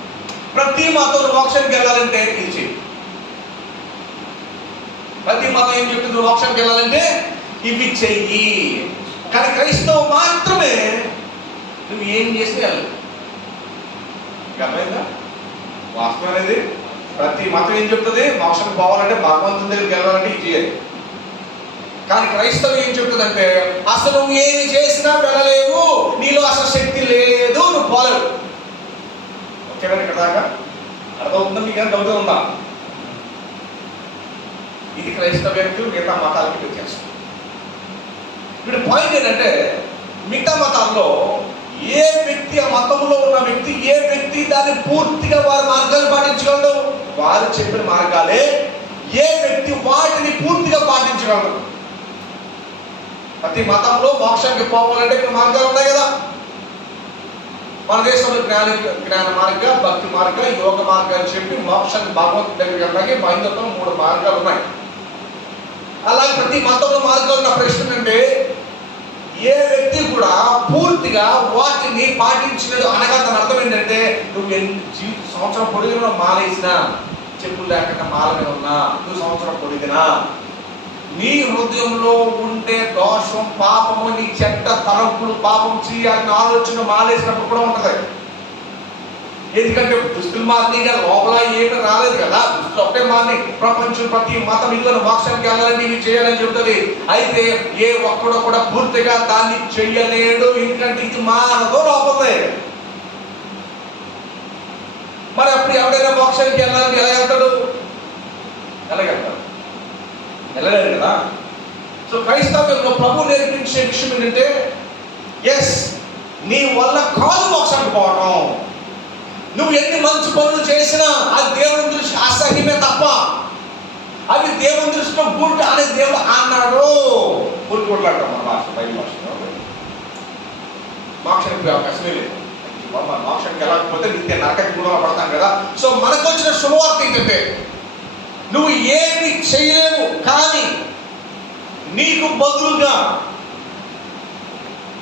ప్రతి మతం మోక్షానికి వెళ్ళాలంటే ఇది చెయ్యి. ప్రతి మతం ఏం చెప్తుంది? నువ్వు మోక్షానికి వెళ్ళాలంటే ఇవి చెయ్యి. కానీ క్రైస్తవం మాత్రమే నువ్వు ఏం చేస్తే వెళ్ళాలి. అర్థమైందా? వాస్తవం అనేది ప్రతి మతం ఏం చెప్తుంది? మోక్షానికి పోవాలంటే భగవంతుని దగ్గరికి వెళ్ళాలంటే ఇది చేయాలి. కానీ క్రైస్తవం ఏం చెప్తుందంటే అసలు నువ్వు ఏమి చేసినా వెళ్ళలేవు, నీలో అసలు శక్తి లేదు, నువ్వు పోలేవు. ఓకేనా? ఇక్కడ దాకా అర్థమవుతుందా? మీకు ఏమైనా డౌట్ ఉందా? ఇది క్రైస్తవ్యానికి మిగతా మతాలకి వ్యత్యాసం. ఇప్పుడు పాయింట్ ఏంటంటే మిగతా మతాల్లో ఏ వ్యక్తి, ఆ మతంలో ఉన్న వ్యక్తి, ఏ వ్యక్తి దాన్ని పూర్తిగా వారి మార్గాలు పాటించగలడు, వారు చెప్పిన మార్గాలే ఏ వ్యక్తి వాటిని పూర్తిగా పాటించగలడు. ప్రతి మతంలో మోక్షానికి పోవాలంటే ఇక్కడ మార్గాలు ఉన్నాయి కదా. మన దేశంలో జ్ఞాన మార్గ, భక్తి మార్గ, యోగ మార్గ అని చెప్పి మోక్షానికి భగవంతుడి దగ్గరికి వెళ్ళడానికి బైందత్వం 3 మార్గాలు ఉన్నాయి. అలాగే ప్రతి మతంలో మార్గాలు ఉన్న ప్రశ్న ఏంటంటే ఏ వ్యక్తి కూడా పూర్తిగా వాటిని పాటించినది అనగా దాని అర్థం ఏంటంటే నువ్వు సంవత్సరం పొడిగిన మాలేసినా, చెప్పులు లేకుండా మాల మీద ఉన్నా, నువ్వు సంవత్సరం పొడిగినా, నీ హృదయంలో ఉండే దోషం, పాపము, నీ చెడ్డ తలంపులు, పాపం చేయాలని ఆలోచన మాలేసినప్పుడు కూడా ఉంటుంది. ఎందుకంటే దుస్తులు మారినాయి కదా, లోపల ఏమి రాలేదు కదా, దుస్తులు ఒకటే మారినాయి. ప్రపంచం ప్రతి మతం ఇదిగో మోక్షానికి వెళ్ళాలని ఇవి చేయాలని చెబుతుంది. అయితే ఏ ఒక్కడో కూడా పూర్తిగా దాన్ని చెయ్యలేడు, ఎందుకంటే ఇది మానదో లోపలే. మరి అప్పుడు ఎవడైనా మోక్షానికి వెళ్ళాలని ఎలా వెళ్తాడు? ఎలాగెళ్తాడు? వెళ్ళలేడు కదా. సో క్రైస్తవ్యంలో ప్రభు నేర్పించే విషయం ఏంటంటే ఎస్, నీ వల్ల కాదు మోక్షానికి పోవటం. నువ్వు ఎన్ని మంచి పనులు చేసినా అది దేవుని దృష్టి అసహ్యమే తప్ప అవి దేవుని దృష్టిలో గుడ్ అనే దేవుడు అన్నాడు. గుర్తుపట్లాడతాం మన భాష, బయట భాషలో మోక్షానికి అవకాశమే లేదు. మోక్షానికి వెళ్ళకపోతే నిత్య నరకానికి కూడా పడతాం కదా. సో మనకు వచ్చిన శుభవార్త ఏంటంటే నువ్వు ఏమి చేయలేవు, కానీ నీకు బదులుగా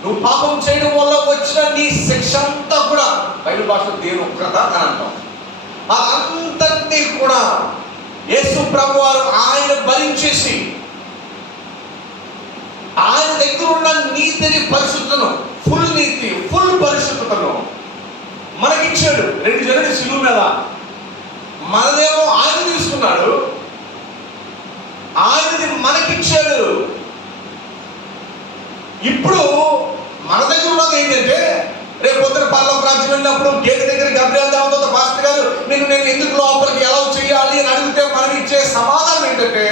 నువ్వు పాపం చేయడం వల్ల వచ్చిన నీ శిక్ష అంతా కూడా బైబిల్ భాషలో దేవుని ఉగ్రత అని అంటాం. అదంతటినీ కూడా యేసు ప్రభు వారు ఆయన భరించేసి ఆయన దగ్గర ఉన్న నీతిని, పరిశుద్ధతను, ఫుల్ నీతి, ఫుల్ పరిశుద్ధతను మనకిచ్చాడు. 2 జనులు శిలువ మీద మనదేమో ఆయన తీసుకున్నాడు, ఆయనది మనకిచ్చాడు. ఇప్పుడు మన దగ్గర ఉన్నది ఏంటంటే రేపు పొద్దున పరలోక రాజ్యం వెళ్ళినప్పుడు గేట్ దగ్గర గబ్రియల్ దేవదూత పాస్టర్ గారు నేను ఎందుకు లోపలికి ఎలా చేయాలి అని అడిగితే మనం ఇచ్చే సమాధానం ఏంటంటే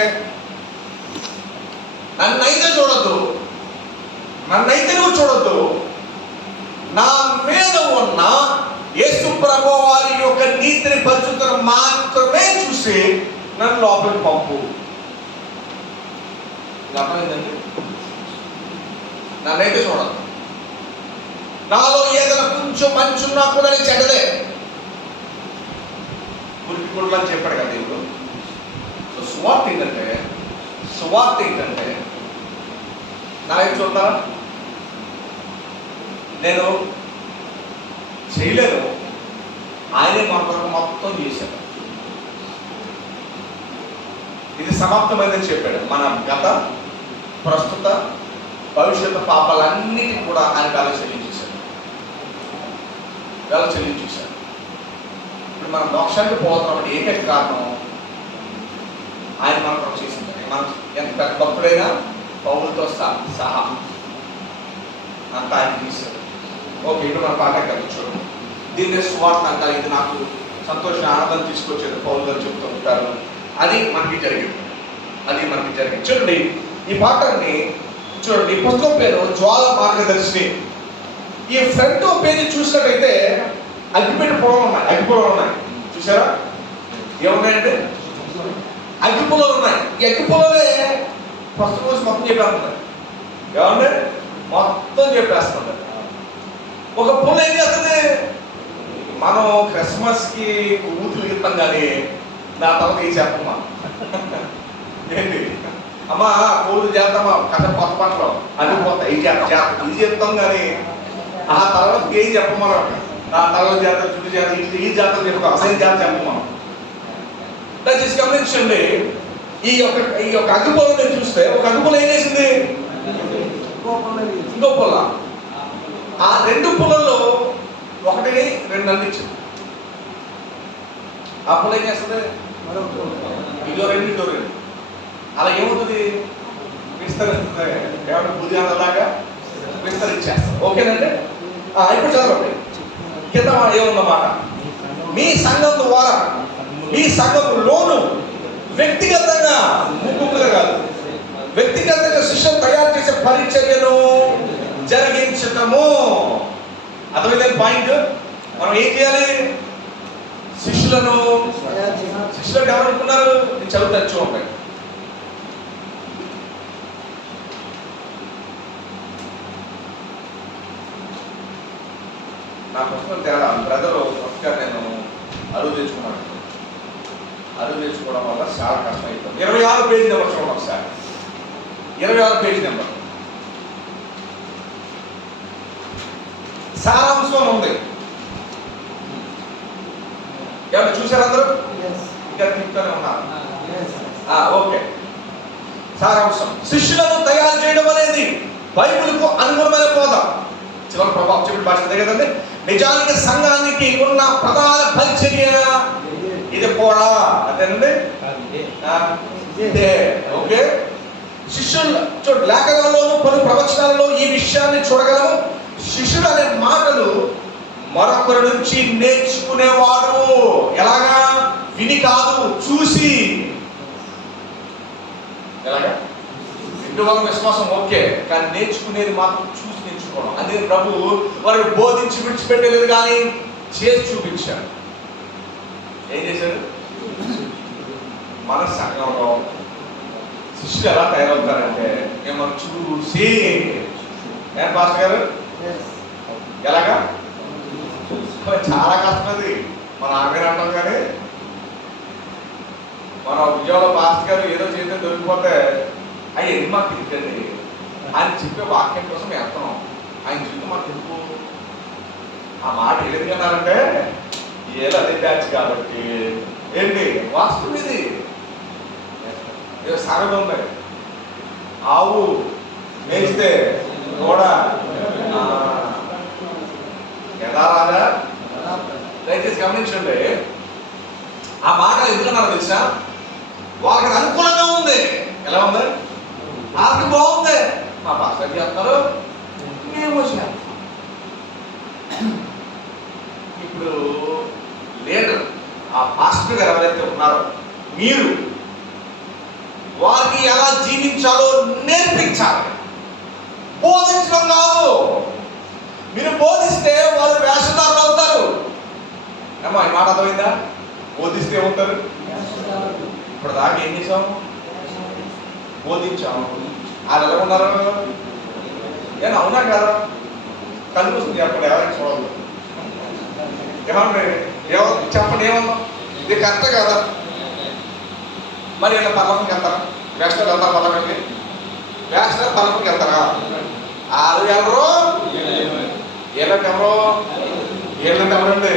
నన్నైతే చూడొద్దు, నన్నైతే నువ్వు చూడొద్దు, నా మీద ఉన్న యేసు ప్రభు వారి యొక్క నీతిని పరిశుద్ధతను మాత్రమే చూసి నన్ను లోపలికి పంపు. అర్థమైందండి? నన్నైతే చూడదు. నాలో ఏదైనా కొంచెం మంచి ఉన్నా కూడా నేను చెడ్డదే. గురికి కూడా అని చెప్పాడు కదా దేవుడు. సో సువార్త ఏంటంటే నా ఏం చూద్దారా, నేను చేయలేను, ఆయనే మన కొరకు మొత్తం చేశాడు. ఇది సమాప్తమైందని చెప్పాడు. మన గత, ప్రస్తుత, భవిష్యత్తు పాపాలన్నిటికీ కూడా ఆయన వేల చెల్లించేశాడు. ఇప్పుడు మనం మోక్షానికి పోతున్నాం ఏకైక కారణం ఆయన మన కొరకు చేసింది. మనం ఎంత పెద్ద భక్తుడైనా పౌరులతో సహా అంతా ఆయన తీశాడు. ఓకే, ఇప్పుడు మన పాట చూడండి. దీన్ని స్వార్థ అంటారు. ఇది నాకు సంతోషం, ఆనందం తీసుకొచ్చేది పౌరులు గారు చెప్తూ ఉంటారు. అది మనకి జరిగింది. చూడండి ఈ పాఠాన్ని చూడండి. ఈ పుస్తకం పేరు జ్వాల మార్గదర్శిని. ఈ ఫ్రంట్ పేజీ చూసినట్టయితే అగ్గిపెట్టి పొలాలు ఉన్నాయి. చూసారా? ఏమున్నాయంటే అగ్గి పొలాలు ఉన్నాయి. ఈ అగ్గి పొలాలే పుస్తకం రోజు మొత్తం చెప్పేస్తున్నారు. ఏమంటే మొత్తం చెప్పేస్తున్నారు. ఒక పొలం ఏం చేస్తుంది? మనం క్రిస్మస్కి ఊతులు ఇస్తాం కానీ నా తర్వాత ఏం చెప్పమ్మా ఏంటి అమ్మా పూలు చేద్దామా కథ కొత్త పంటలో అన్ని పోతాయి. ఇది చెప్తాం కానీ ఆ తర్వాత ఏం చెప్పమా. ఆ తర్వాత చేద్దాం, చుట్టూ చేద్దాం, ఈ జాతర చెప్తాం, అసలు జాతర చెప్పమా. దయచేసి గమనించండి. ఈ యొక్క అగ్గిపొలం నేను చూస్తే ఒక అగ్గిపొలం ఏం చేసింది? ఇంకో పొల. ఆ రెండు పొలంలో ఒకటిని రెండు అందించింది. ఆ పొలం ఏం చేస్తుంది? ఇదో రెండు అలా ఏమవుతుంది? విస్తరిస్తుంది. ఏమంటే బుద్ధిలాగా విస్తరించేస్తాం. ఓకేనండి? ఇప్పుడు చదవండి కింద ఏముందన్నమాట. మీ సంఘం ద్వారా, మీ సంఘంలోను వ్యక్తిగతంగా, ముఖ్యంగా కాదు, వ్యక్తిగతంగా శిష్యులు తయారు చేసే పరిచర్యను జరిగించటము. అర్థమైంది పాయింట్? మనం ఏం చేయాలి? శిష్యులు ఎవరు అనుకున్నారు? నేను చదువుతాను చూడండి. నా పుస్తకం తేడా బ్రదర్ పుస్తకాన్ని నేను అరువు తెచ్చుకోవడం వల్ల చాలా కష్టం అయిపోయింది. 26 పేజీ నెంబర్ చూడండి ఒకసారి. 26 పేజీ నెంబర్ సారాంశం ఉంది. ఎవరు చూసారు అందరూ? ఇంకా తింటూనే ఉన్నారు. ఓకే, సారాంశం. శిష్యులను తయారు చేయడం అనేది బైబిల్కు అనుగుణమైన బోధ. చివరి ప్రభావం చెప్పి భాష కదండి. నిజానికి సంఘానికి ఉన్న ప్రధాన పరిచర్య ఇది కూడా అదేనండి. ఓకే, శిష్యులు చూడు, లేఖనాల్లోనూ పలు ప్రవచనాలలో ఈ విషయాన్ని చూడగలము. శిష్యుడు అనే మాటలు మరొకరి నుంచి నేర్చుకునేవాడు. ఎలాగా? విని కాదు, చూసి. ఎలాగా? ఇంటి వల్ల విశ్వాసం ఓకే, కానీ నేర్చుకునేది మాత్రం చూసి నేర్చుకోవడం. అదే ప్రభు వారికి బోధించి విడిచిపెట్టలేదు కానీ చేసి చూపించాడు. ఏం చేశాడు? మన సంఘంలో శిష్యులు ఎలా తయారవుతారంటే మేము చూసి. ఏం పాస్టర్ గారు? ఎలాగా? చాలా కష్టం అది. మన ఆమె అంటాం కానీ మన విజయవాడ పాస్టర్ గారు ఏదో చేస్తే దొరికిపోతే అవి ఎన్ని మాకు తిట్టండి. ఆయన చెప్పే వాక్యం కోసం వేస్తున్నాం. ఆయన జీవితం మాకు తెలుపు. ఆ మాట ఎందుకన్నారంటే ఏదో అదే బ్యాచ్ కాబట్టి ఏంటి వాస్తవం ఇది. ఏదో సాగత ఉంది. ఆవు మేస్తే కూడా ఎలా రాజా. దయచేసి గమనించండి. ఆ మాట ఎందుకన్నారో తెలుసా? వాళ్ళకి అనుకూలంగా ఉంది. ఎలా ఉంది? వాళ్ళకి బాగుంది. మా పాస్టర్ చేస్తున్నారు, మేము చేస్తాం. ఇప్పుడు లీడర్, ఆ పాస్టర్ గారు ఎవరైతే ఉన్నారో, మీరు వారికి ఎలా జీవించాలో నేర్పించాలి, బోధించడం కాదు. మీరు బోధిస్తే వాళ్ళు వేషధారులు అవుతారు. ఏమో ఈ మాట అర్థమైందా? బోధిస్తే ఉంటారు. ఇప్పుడు దాకా ఏం చేసాము? బోధించాము. వాళ్ళు ఎలా ఉన్నారు? ఏమన్నా అవునా కదా? కనిపిస్తుంది చెప్పండి, ఎవరైనా చూడాలి. ఏమన్నా చెప్పండి, ఏమన్నా ఇది కరెక్ట్ కదా? మరి ఇలా పల్లకి వెళ్తారా? వేషాలు వెళ్తారా? పల్లకి వేషాలు పల్లకి వెళ్తారా? వాళ్ళు ఎవరు? వీళ్ళంటే ఎవరు? వీళ్ళంటే ఎవరండి?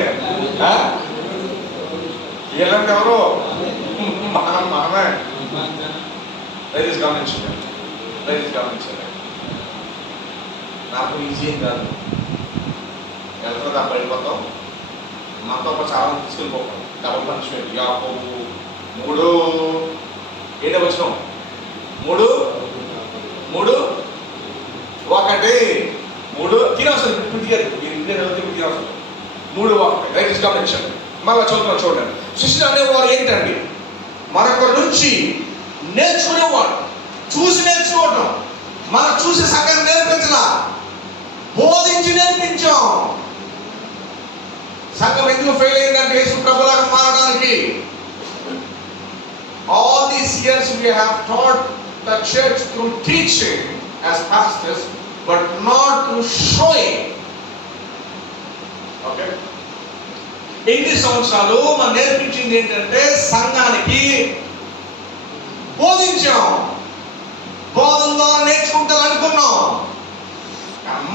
వీళ్ళంటే ఎవరు? మనమే. దయచేసి గమనించండి, దయచేసి గమనించండి. నాకు ఈజీ ఏం కాదు. వెళ్తున్నా దాన్ని పడిపోతాం. మనతో ఒక చాలా మంది తీసుకెళ్ళిపోతాం. Double punishment. యాకోబు 3 వచ్చినాం. 3:1 తినవసరం. ఇప్పుడు తీయాలి. మీరు ఇండియా తినవసరం. 3:1 దయచేసి గమనించండి. మళ్ళీ చదువుతున్నా చూడండి. శిష్యులు అనేవారు ఏంటండి? మరొకరి నుంచి నేర్చుకునేవాడు. చూసి నేర్చుకోవటం. మనం చూసి సంగతి నేర్పించలా, బోధించి నేర్పించాం. సంఘం ఎందుకు ఫెయిల్ అయిందంటే యేసు ప్రభులాగా మారడానికి. All these years we have taught the church through teaching as pastors, but not through showing. Okay? ఎన్ని సంవత్సరాలు మనం నేర్పించింది ఏంటంటే సంఘానికి బోధించాం. బోధన ద్వారా నేర్చుకుంటారు అనుకున్నాం.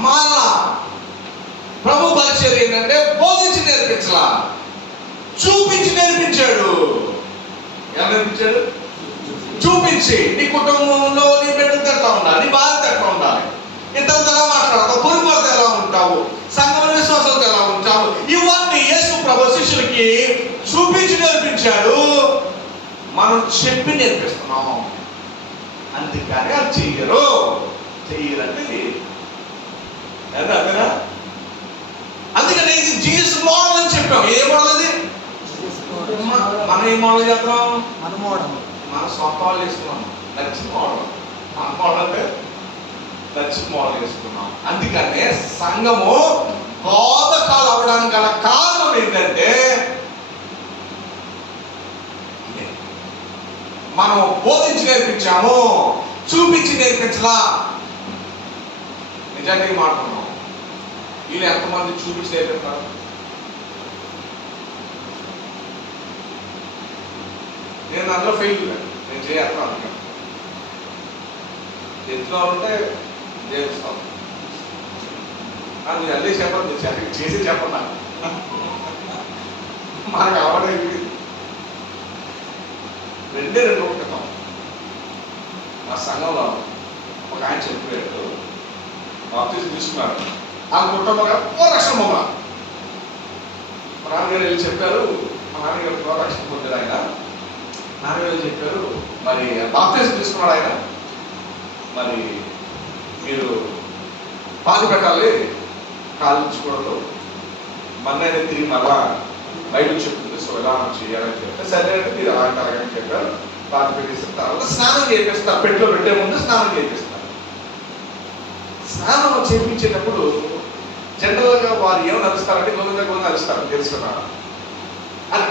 మళ్ళా ప్రభు పరిచయం ఏంటంటే బోధించి నేర్పించలా, చూపించి నేర్పించాడు. ఎలా నేర్పించాడు? చూపించి. నీ కుటుంబంలో నీ బిడ్డలతో ఎట్లా ఉండాలి, నీ భార్యతో ఎట్లా ఉండాలి, ఇతరులతో ఎలా మాట్లాడతావు, పొరుగువారితో ఎలా ఉంటావు, సంఘం విశ్వాసాలతో ఎలా ఉంటావు, ఇవన్నీ యేసు ప్రభు శిష్యులకి చూపించి నేర్పించాడు. మనం చెప్పి నేర్పిస్తున్నాం. అందుకని అది చెయ్యరంటే అదేనా? అందుకని ఇది జీసస్ మోడల్ అని చెప్పాం. ఏ మోడల్ ఇది? మనం ఏ మోడల్ చేస్తున్నాం? మన సొంత వాళ్ళు వేసుకున్నాం. నచ్చిన మోడల్. మన మోడల్ అంటే నచ్చిన మోడల్ వేసుకున్నాం. అందుకనే సంఘము బోధకాలు అవ్వడానికి గల కారణం ఏంటంటే మనం బోధించి నేర్పించాము, చూపించి నేర్పించలా. నిజానికి మాట్లాడుతున్నాం. వీళ్ళు ఎంతమంది చూపించి నేర్పిస్తారు? నేను అందులో ఫెయిల్. నేను చేస్తాను. ఎత్తులో ఉంటే చేస్తాను. నేను అదే చెప్పండి, చేసి చెప్పండి. మనకు అవ్వడం 2 రోజుల క్రితం మా సంఘంలో ఒక ఆయన చెప్పాడు, బాప్తిజం తీసుకున్నారు. ఆ కుటుంబంగా 4 లక్షల బొమ్మ. మా నాన్నగారు వెళ్ళి చెప్పారు. మా నాన్నగారు 4 లక్షలు పొందారు. ఆయన నాన్నగారు చెప్పారు, మరి బాప్తిజం తీసుకున్నాడు ఆయన, మరి మీరు పాలు పెట్టాలి, కాలు ఉంచకూడదు, మన్నైనా తిరిగి మళ్ళా బయటకు చెప్తుంది, సో ఎలా మనం చేయాలని చెప్పారు. సరే అంటే మీరు అలాగని చెప్పారు. పాలు పెట్టేసిన తర్వాత స్నానం చేపిస్తారు. పెట్టిలో పెట్టే ముందు స్నానం చేపిస్తారు. స్నానం చేయించేటప్పుడు జనరల్గా వారు ఏమో నడుస్తారంటే గోధుమ నడుస్తారు, తెలుసుకున్నారు. అది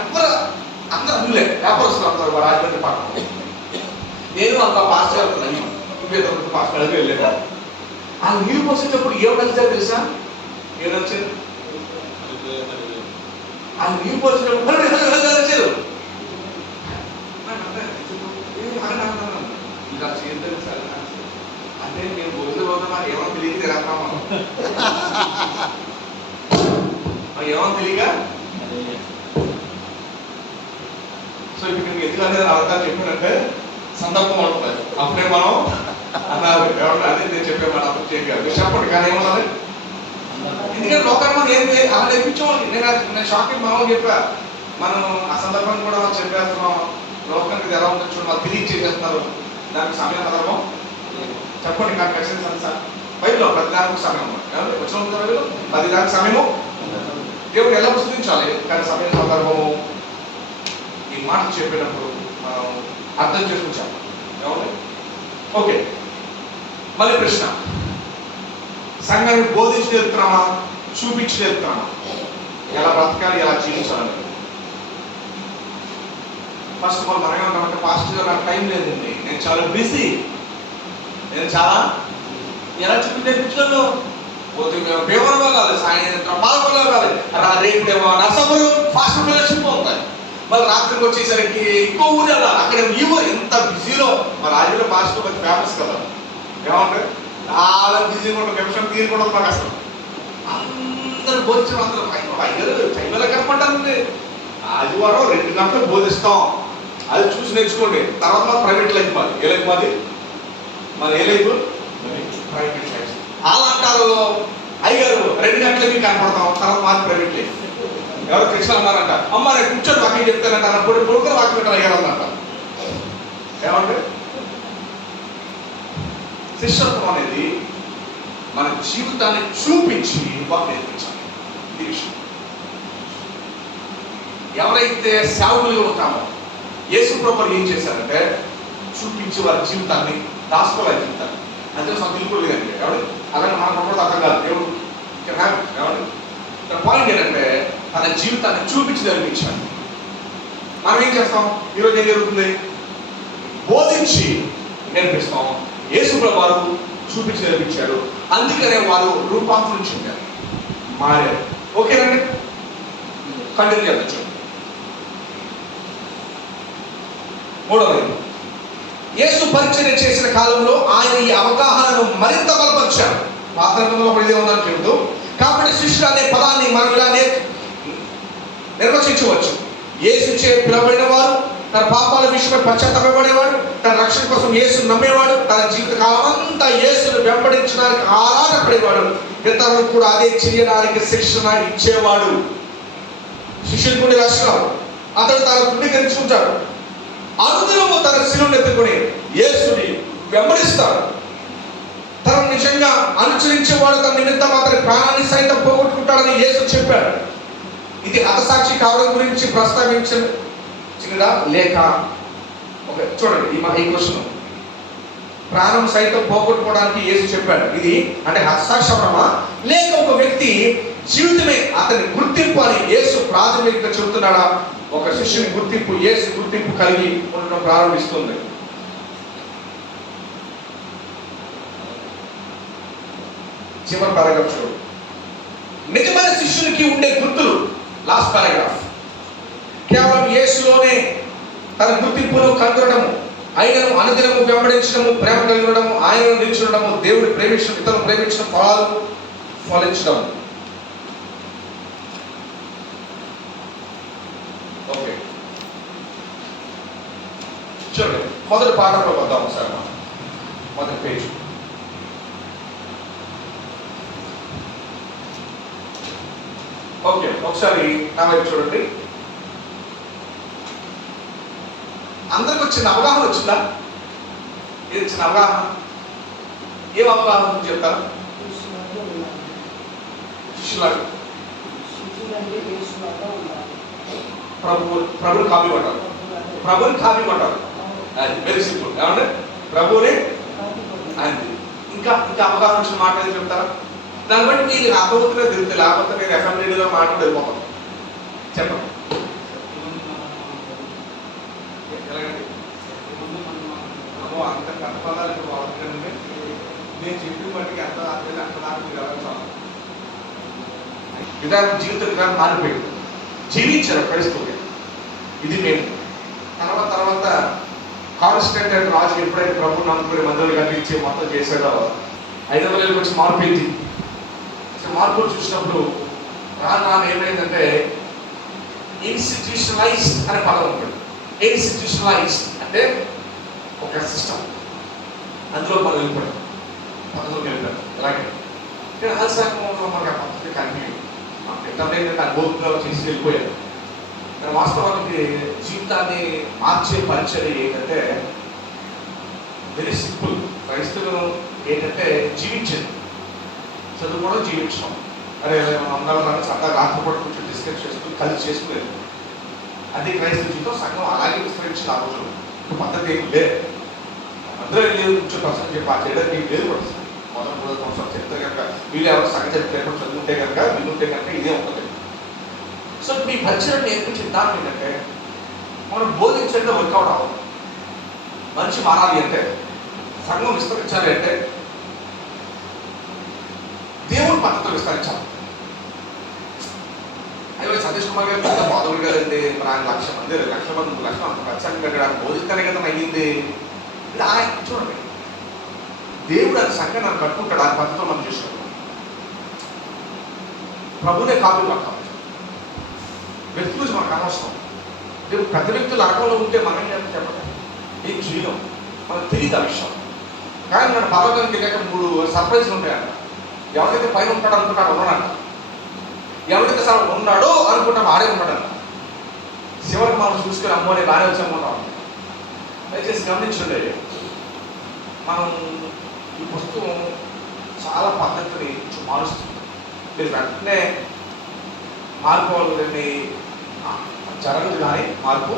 అందరూ వీళ్ళే వ్యాపారస్తులు అంటారు. రాజమండ్రి పక్కన నేను అంత పాస్ అవుతున్నాను. పాస్ వెళ్ళాను. ఆ నీళ్ళు పోసేటప్పుడు ఏం నడిచారు తెలుసా? ఏం నడిచారు? ఆ నీళ్ళు పోసేటప్పుడు నడిచారు. ఇలా చేయలేదు సార్ అంటే నేను గోధుమ ఏమో తెలియక తిరుగుతామా? ఏమో తెలియక. సో ఇప్పుడు నేను ఎందుకు అనేది అర్థాలు చెప్పానంటే సందర్భం ఉంటుంది. అప్పుడే మనం అన్నారు ఎవరు అదే నేను చెప్పేవాడు. అప్పుడు చెప్పారు చెప్పండి. కానీ ఏమన్నది? ఎందుకంటే లోకాన్ని మనం ఏం అలా నేర్పించాలి. నేను షాకింగ్ మామూలు చెప్పా. మనం ఆ సందర్భాన్ని కూడా మనం చెప్పేస్తున్నాం. లోకానికి ఎలా ఉంటుంది చూడండి, వాళ్ళు తిరిగి చేసేస్తున్నారు. దానికి సమయం సందర్భం చెప్పండి. నాకు ఖచ్చితంగా సార్ బయటలో ప్రతి దానికి సమయం వచ్చిన 10 దానికి సమయము దేవుడు ఎలా పుస్తకించాలి. కానీ సమయం సందర్భము ఈ మాట చెప్పేటప్పుడు మనం అర్థం చేసుకుంటాం. ఏమండి? ఓకే, మళ్ళీ ప్రశ్న, సంఘాన్ని బోధించి నేర్పుతున్నామా, చూపించి నేర్పుతున్నామా? ఎలా బ్రతకాలి, ఎలా జీవించాలని? ఫస్ట్ ఆఫ్ ఆల్ మనం ఏమంటామంటే, పాస్టర్ గారు నాకు టైం లేదండి, నేను చాలా బిజీ, నేను చాలా ఎలా చూపి నేర్పించగలను? భీమవరం వెళ్ళాలి, సాయంత్రం 11 వెళ్ళాలి, రేపేమో నర్సాపురం ఫాస్ట్ ఫెలోషిప్ ఉంటాయి, మళ్ళీ రాత్రికి వచ్చేసరికి ఇంకో ఊరు వెళ్ళాలి, అక్కడ నీవు ఎంత బిజీలో. మా రాజులో పాస్టర్ కొంచెం ఫేమస్ కదా, ఏమంటే చాలా బిజీగా ఉంటాం, నిమిషం తీరుకుంటాం మాకు అసలు. అందరూ బోధించడం, అందరూ అయ్యారు టైంలో కనపడ్డానండి, ఆదివారం 2 గంటలు బోధిస్తాం, అది చూసి నేర్చుకోండి. తర్వాత మాది ప్రైవేట్ లైఫ్, మాది ఏ లైఫ్, మాది ఏ లైఫ్, ప్రైవేట్ లైఫ్. అలా అంటారు, అయ్యారు 2 గంటలకి కనపడతాం, తర్వాత మాది ప్రైవేట్ లైఫ్. ఎవరు కృష్ణ అన్నారంట, అమ్మ నేను కూర్చొని వాక్యం చెప్తానంట, అన్నప్పుడు కొడుకుని వాక్యం పెట్టాలి అయ్యారు అన్నమాట. ఏమంటే శిష్యత్వం అనేది మన జీవితాన్ని చూపించి వారు నేర్పించాలి. ఈ విషయం ఎవరైతే సేవకులుగా ఉంటామో, యేసు ప్రభువు ఏం చేశారంటే చూపించి వారి జీవితాన్ని, దాచుకోవాలి జీవితాన్ని. అంటే సంతృప్తి లేదండి ఎవరు, అలాగే మన ప్రభుత్వం అర్థం కాదు, దేవుడు ఎవరు. పాయింట్ ఏంటంటే తన జీవితాన్ని చూపించి నేర్పించాలి. మనం ఏం చేస్తాం, ఈరోజు ఏం జరుగుతుంది, బోధించి నేర్పిస్తాం. యేసు ప్రభువు వారు చూపించి నేర్పించాడు, అందుకనే వారు రూపాంతరం చెందారు, మారారు. ఓకేనండి, కంటిన్యూ చేయవచ్చు. మూడవది, యేసు పరిచర్య చేసిన కాలంలో ఆయన ఈ అవగాహనను మరింత బలపరిచారు. పాత్రలో ఇదే ఉందని చెబుతూ, కాబట్టి శిష్యుడు అనే పదాన్ని మనం ఇలా నిర్వచించవచ్చు. యేసుచే పిలవబడిన వారు, తన పాపాల విషయమై పశ్చాత్తాపపడేవాడు, తన రక్షణ కోసం యేసును నమ్మేవాడు, తన జీవిత కాలం అంతా యేసును వెంబడించడానికి ఆరాటపడేవాడు, ఇతరులకు కూడా అదే చేయడానికి శిక్షణ ఇచ్చేవాడు. శిష్యుడికి ఉండే లక్షణాలు, అతడు తన తృణీకరించుకుంటాడు, అనుదినము తన శిలువను ఎత్తుకొని యేసుని వెంబడిస్తాడు. తనను నిజంగా అనుసరించేవాడు తన నిమిత్తం అతని ప్రాణాన్ని సైతం పోగొట్టుకుంటాడని యేసు చెప్పాడు. ఇది హతసాక్షి కావడం గురించి ప్రస్తావించినదా లేక? ఓకే, చూడండి ఈ క్వశ్చన్, ప్రాణం సైతం పోగొట్టుకోవడానికి యేసు చెప్పాడు, ఇది అంటే హతసాక్షి అవడమా లేక ఒక వ్యక్తి జీవితమే అతని గుర్తింపు అని యేసు ప్రాథమికంగా చెబుతున్నాడా? ఒక శిష్యుని గుర్తింపు, యేసు గుర్తింపు కలిగి ఉండడం ప్రారంభిస్తుంది. చివరి పారాగ్రాఫ్ చూడు, నిజమైన శిష్యునికి ఉండే గుర్తులు. లాస్ట్ పారాగ్రాఫ్, కేవలం యేసులోనే తన గుర్తింపును కనుగొనడము, ఆయనను అనుదినము వెంబడించడము, ప్రేమ కలిగి ఉండడము, ఆయనను నిలిచుండడము, దేవుడు ప్రేమించడం, ఇతరులు ప్రేమించడం, ఫలాలు ఫలించడం. ఓకే, చూడండి మొదటి పాఠంలో వద్దాం ఒకసారి. మొదటి పేజ్, ఓకే ఒకసారి నా వైపు చూడండి. అందరికి వచ్చిన అవగాహన వచ్చిందా? ఏది వచ్చిన అవగాహన? ఏం అవగాహన చెప్తారా? శిష్యులాగా ప్రభుని కాపీ కొట్టాలి, ప్రభుని కాపీ కొట్టాలి, అది వెరీ సింపుల్. ఏమంటే ప్రభుని అంతే. ఇంకా అవగాహన వచ్చిన మాట ఏది చెప్తారా? దాన్ని బట్టి మీకు అర్థమవుతుందో తిరుగుతుంది, లేకపోతే నేను ఎఫ్ఎం రేడియోలో మాట్లాడి వెళ్ళిపోతాను. చెప్పండి. ఎలాగండి? అంత కథపదాలు ఇప్పుడు వాడుతుందండి, నేను చెప్పిన బట్టి ఎంత అంత దాకా మీరు వెళ్ళాలి. విధానం, జీవిత విధానం మారిపోయింది, జీవించారు క్రైస్తవులు. ఇది మేము తర్వాత కాన్స్టెంట్ రాజు ఎప్పుడైతే ప్రభుత్వం నమ్ముకునే మందులు కట్టించి మొత్తం చేశాడో 500 ఏళ్ళకి వచ్చి మార్పింది. మార్పులు చూసినప్పుడు రాను ఏమైందంటే ఇన్స్టిట్యూషనలైజ్డ్ అనే పదం ఉంటుంది. ఇన్స్టిట్యూషనలైజ్డ్ అంటే ఒక సిస్టమ్, అందులో మనం వెళ్ళిపోయాం, పద్ధతులు వెళ్ళిపోయాం. అలాగే ఆలస్యంలో మనకు ఆ పద్ధతి కంటిన్యూ ఏంటంటే అనుభవంలో చేసి వెళ్ళిపోయారు. కానీ వాస్తవానికి జీవితాన్ని మార్చే పరిచయం ఏంటంటే వెరీ సింపుల్. క్రైస్తవులు ఏంటంటే జీవించేది, చదువుకోవడం, జీవించడం. అరే మనం అందరం చక్కగా రాత్రిపూట కూర్చొని డిస్కస్ చేస్తూ కలిసి చేసుకునేది. అది క్రైస్తవ జీవితం. సంఘం అలాగే విస్తరించింది ఆ రోజులు. పద్ధతి ఏమి లేదు. అందరూ లేదు కొంచెం పర్సెంట్ చెప్పి ఆ చేయడానికి మీకు లేదు కూడా సార్. మొదటి 3 సంవత్సరాలు చెప్తే కనుక వీళ్ళు ఎవరు సంగతి చెప్పి చదువుంటే కనుక వినుంటే కనుక ఇదే ఉంటుంది. సో మీ పరిచయం నేర్పించిన దాని ఏంటంటే మనం బోధించడం వర్కౌట్ అవ్వాలి. మనిషి మారాలి అంటే, సంఘం విస్తరించాలి అంటే దేవుని పద్ధతులు విస్తరించాలి. అయ్యో సతీష్ కుమార్ గారు పెద్ద బాధుడు గారండి, మరి ఆయన 1,00,000 మంది 2,00,000 మంది 3 లక్షలు అంత ఖర్చు కట్టడానికి బోధిస్తానే కదా అయ్యింది. ఇది ఆయన చూడండి, దేవుడు ఆయన సంఘం నన్ను కట్టుకుంటాడు, ఆయన పద్ధతులు మనం చేసుకుంటాం. ప్రభునే కాపీ పడతాం. వ్యక్తి గురించి మనకు అనవసరం. దేవుడు పెద్ద వ్యక్తులు అరకంలో ఉంటే మనం ఏం చెప్పండి, ఏం చేయడం మనకు తెలియదు ఆ విషయం. కానీ మన పర్వతానికి వెళ్ళాక 3 సర్ప్రైజ్లు ఉంటాయంట. ఎవరికైతే పైన ఉంటాడు అనుకుంటాడు ఉన్నాడంట, ఎవరికైతే సార్ ఉన్నాడో అనుకుంటాం ఆడే ఉన్నాడంట. చివరికి మనం చూసుకొని అమ్మోని బాగానే వచ్చామనుకుంటాం. దయచేసి గమనించండి, మనం ఈ పుస్తకం చాలా పద్ధతిని మారుస్తుంది. మీరు వెంటనే మార్పులని జరగదు, కానీ మార్పు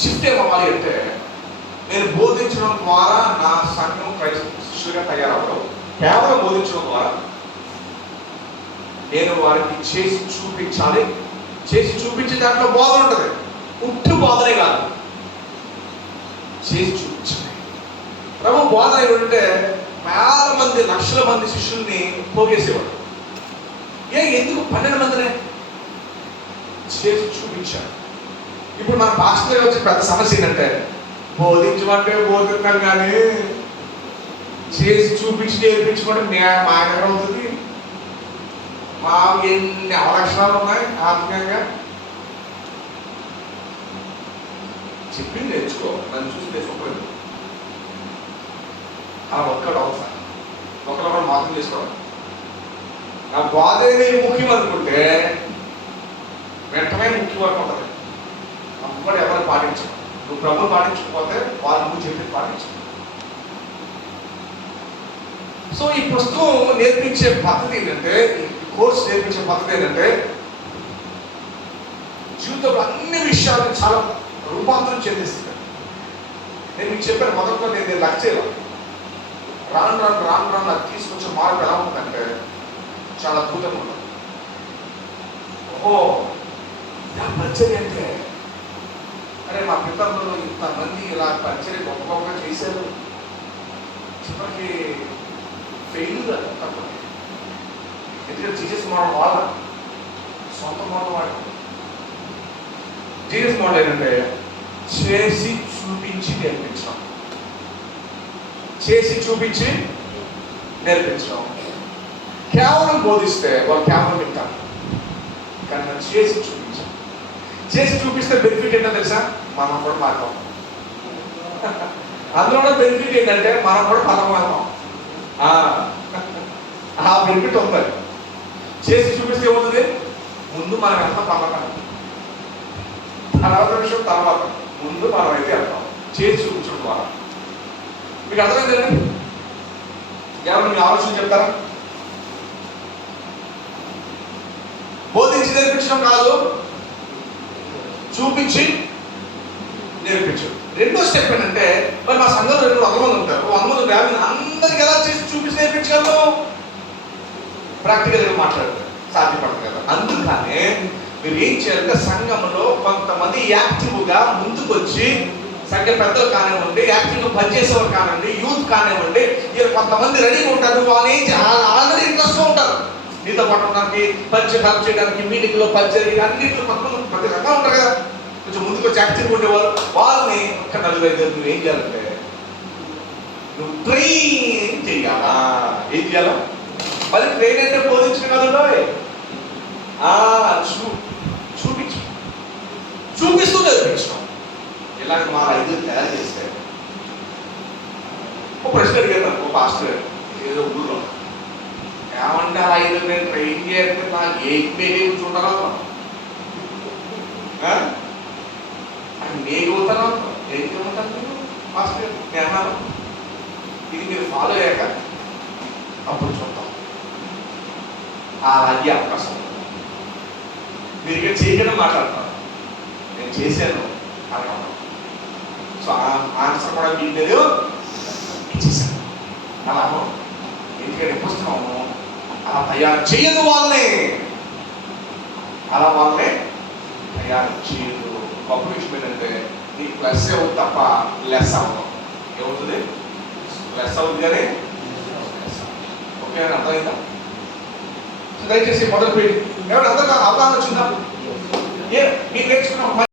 షిఫ్ట్ ఏమవ్వాలి అంటే, నేను బోధించడం ద్వారా నా సంఘం శిష్యుగా తయారవడం, కేవలం బోధించడం ద్వారా నేను వారికి చేసి చూపించాలి. చేసి చూపించే దాంట్లో బోధన ఉంటుంది, ఉట్టు బోధనే కాదు, చేసి చూపించాలి. ప్రభు బోధన ఏమిటంటే వేల మంది 1,00,000 మంది శిష్యుల్ని పోగేసేవాడు. ఎందుకు 12 మందినే చేసి చూపించాడు. ఇప్పుడు మన భాషలో వచ్చే పెద్ద సమస్య ఏంటంటే, బోధించమంటే బోధిస్తాం కానీ చేసి చూపించి నేర్పించుకోవడం మా దగ్గర అవుతుంది. మా ఎన్ని అవలక్షణాలు ఉన్నాయి ఆత్మీయంగా. చెప్పింది నేర్చుకో, నన్ను చూసి నేర్చుకోలేదు. అలా ఒక్కడు అవసరం, ఒకరు మాత్రం చేసుకోవాలి. నా బాధేది ముఖ్యం అనుకుంటే వెంటనే ముఖ్యం అనుకుంటుంది. అప్పుడు ఎవరు పాటించరు. నువ్వు ప్రభువు పాటించకపోతే వాళ్ళు నువ్వు చెప్పి పాటించు. సో ఈ పుస్తకం నేర్పించే పద్ధతి ఏంటంటే, ఈ కోర్స్ నేర్పించే పద్ధతి ఏంటంటే, జీవితంలో అన్ని విషయాలు చాలా రూపాంతరం చెందిస్తుంది. నేను మీకు చెప్పాను మొదట్లో, నేను లక్ష్యం రాను అది తీసుకొచ్చే మార్పు ఎలా ఉంటుందంటే చాలా అద్భుతంగా ఉంటుంది. ఓహో ఇలా పరిచర్య అంటే, అరే మా పితరులు ఇంతమంది ఇలా పరిచర్య గొప్ప గొప్పగా చేశారు, చివరికి ఫెయిల్ తప్పదు. ఎందుకంటే జీసస్ మోడల్ వాళ్ళ సొంత మోడల్ వాడు. జీసస్ మోడల్ ఏంటంటే చేసి చూపించి నేర్పించడం, చేసి చూపించి నేర్పించడం. కేవలం బోధిస్తే వాళ్ళు కేవలం వింటారు, కానీ మనం చేసి చూపించాం. చేసి చూపిస్తే బెనిఫిట్ ఏంటో తెలుసా, మనం కూడా మారుతాం. అందులో బెనిఫిట్ ఏంటంటే మనం కూడా పదమానం. ఆ బెనిఫిట్ ఉంది. చేసి చూపిస్తే ఏమవుతుంది, ముందు మనం ఎంత పదమానం, తర్వాత విషయం తర్వాత, ముందు మనం అయితే వెళ్తాం చేసి చూపించడం ద్వారా. మీకు అర్థమైందండి? ఎవరు మీ ఆలోచన చెప్తారా? బోధించి నేర్పించడం కాదు, చూపించి నేర్పించడం. రెండో స్టెప్ ఏంటంటే, మరి మా సంఘంలో 200 మంది ఉంటారు, 100 మంది 50 అందరికి ఎలా చేసి చూపించి నేర్పించగలరు? ప్రాక్టికల్గా మాట్లాడతారు, సాధ్యపడదు కదా. అందుకనే మీరు ఏం చేయాలంటే, సంఘంలో కొంతమంది యాక్టివ్గా ముందుకు వచ్చి, సంఘ పెద్దలు కానివ్వండి, యాక్టివ్గా పనిచేసేవారు కానివ్వండి, యూత్ కానివ్వండి, ఇలా కొంతమంది రెడీగా ఉంటారు. వాళ్ళు ఏం ఆల్రెడీ ఇంట్రెస్ట్గా ఉంటారు, నీతో పాటు ఉండడానికి, పరిచయం హెల్ప్ చేయడానికి, మీటింగ్లో పరిచయం అన్నింటిలో కొంతమంది ప్రతి రకంగా ఉంటారు కదా. కొంచెం ముందుకు వచ్చి యాక్టివ్గా ఉండేవాళ్ళు, వాళ్ళని ఒక్క 4-5 నువ్వు ఏం చేయాలంటే, నువ్వు ట్రైన్ చేయాలా. ఏం చేయాలా? మళ్ళీ ట్రైన్ అంటే బోధించడం కదండో, చూపించు, చూపిస్తూ నేర్పించడం. ఇలాగ మా 5 తయారు చేస్తే, ఒక ప్రశ్న అడిగారు నాకు ఒక పాస్టర్ ఏదో ఊళ్ళో, ఏమంటే అలా 5 నేను ట్రైన్ చేస్తే నాకు ఏం చూడాలా, నేను అవుతాను ఏం చేయమంటాను మాస్టర్. నేను అన్నాను, ఇది మీరు ఫాలో అయ్యాక అప్పుడు చూద్దాం. అలాగే అవకాశం మీరు ఇక్కడ చేయకుండా మాట్లాడతాను, నేను చేశాను అలా సో ఆన్సర్ కూడా వీళ్ళు ఇచ్చేసాను. అలా ఎందుకంటే పుస్తకము అలా తయారు చేయదు వాళ్ళని, అలా వాళ్ళనే తయారు చేయదు. గొప్ప విషయం ఏంటంటే నీ ప్లస్ అవుతుంది తప్ప లెస్ అవ్వదు. ఏమవుతుంది? ప్లస్ అవుతుంది కానీ ఓకే అని అర్థమైందా? దయచేసి మొదలు పెట్టి ఎవరు అందరూ అవగాహన వచ్చిందా? మీరు నేర్చుకున్న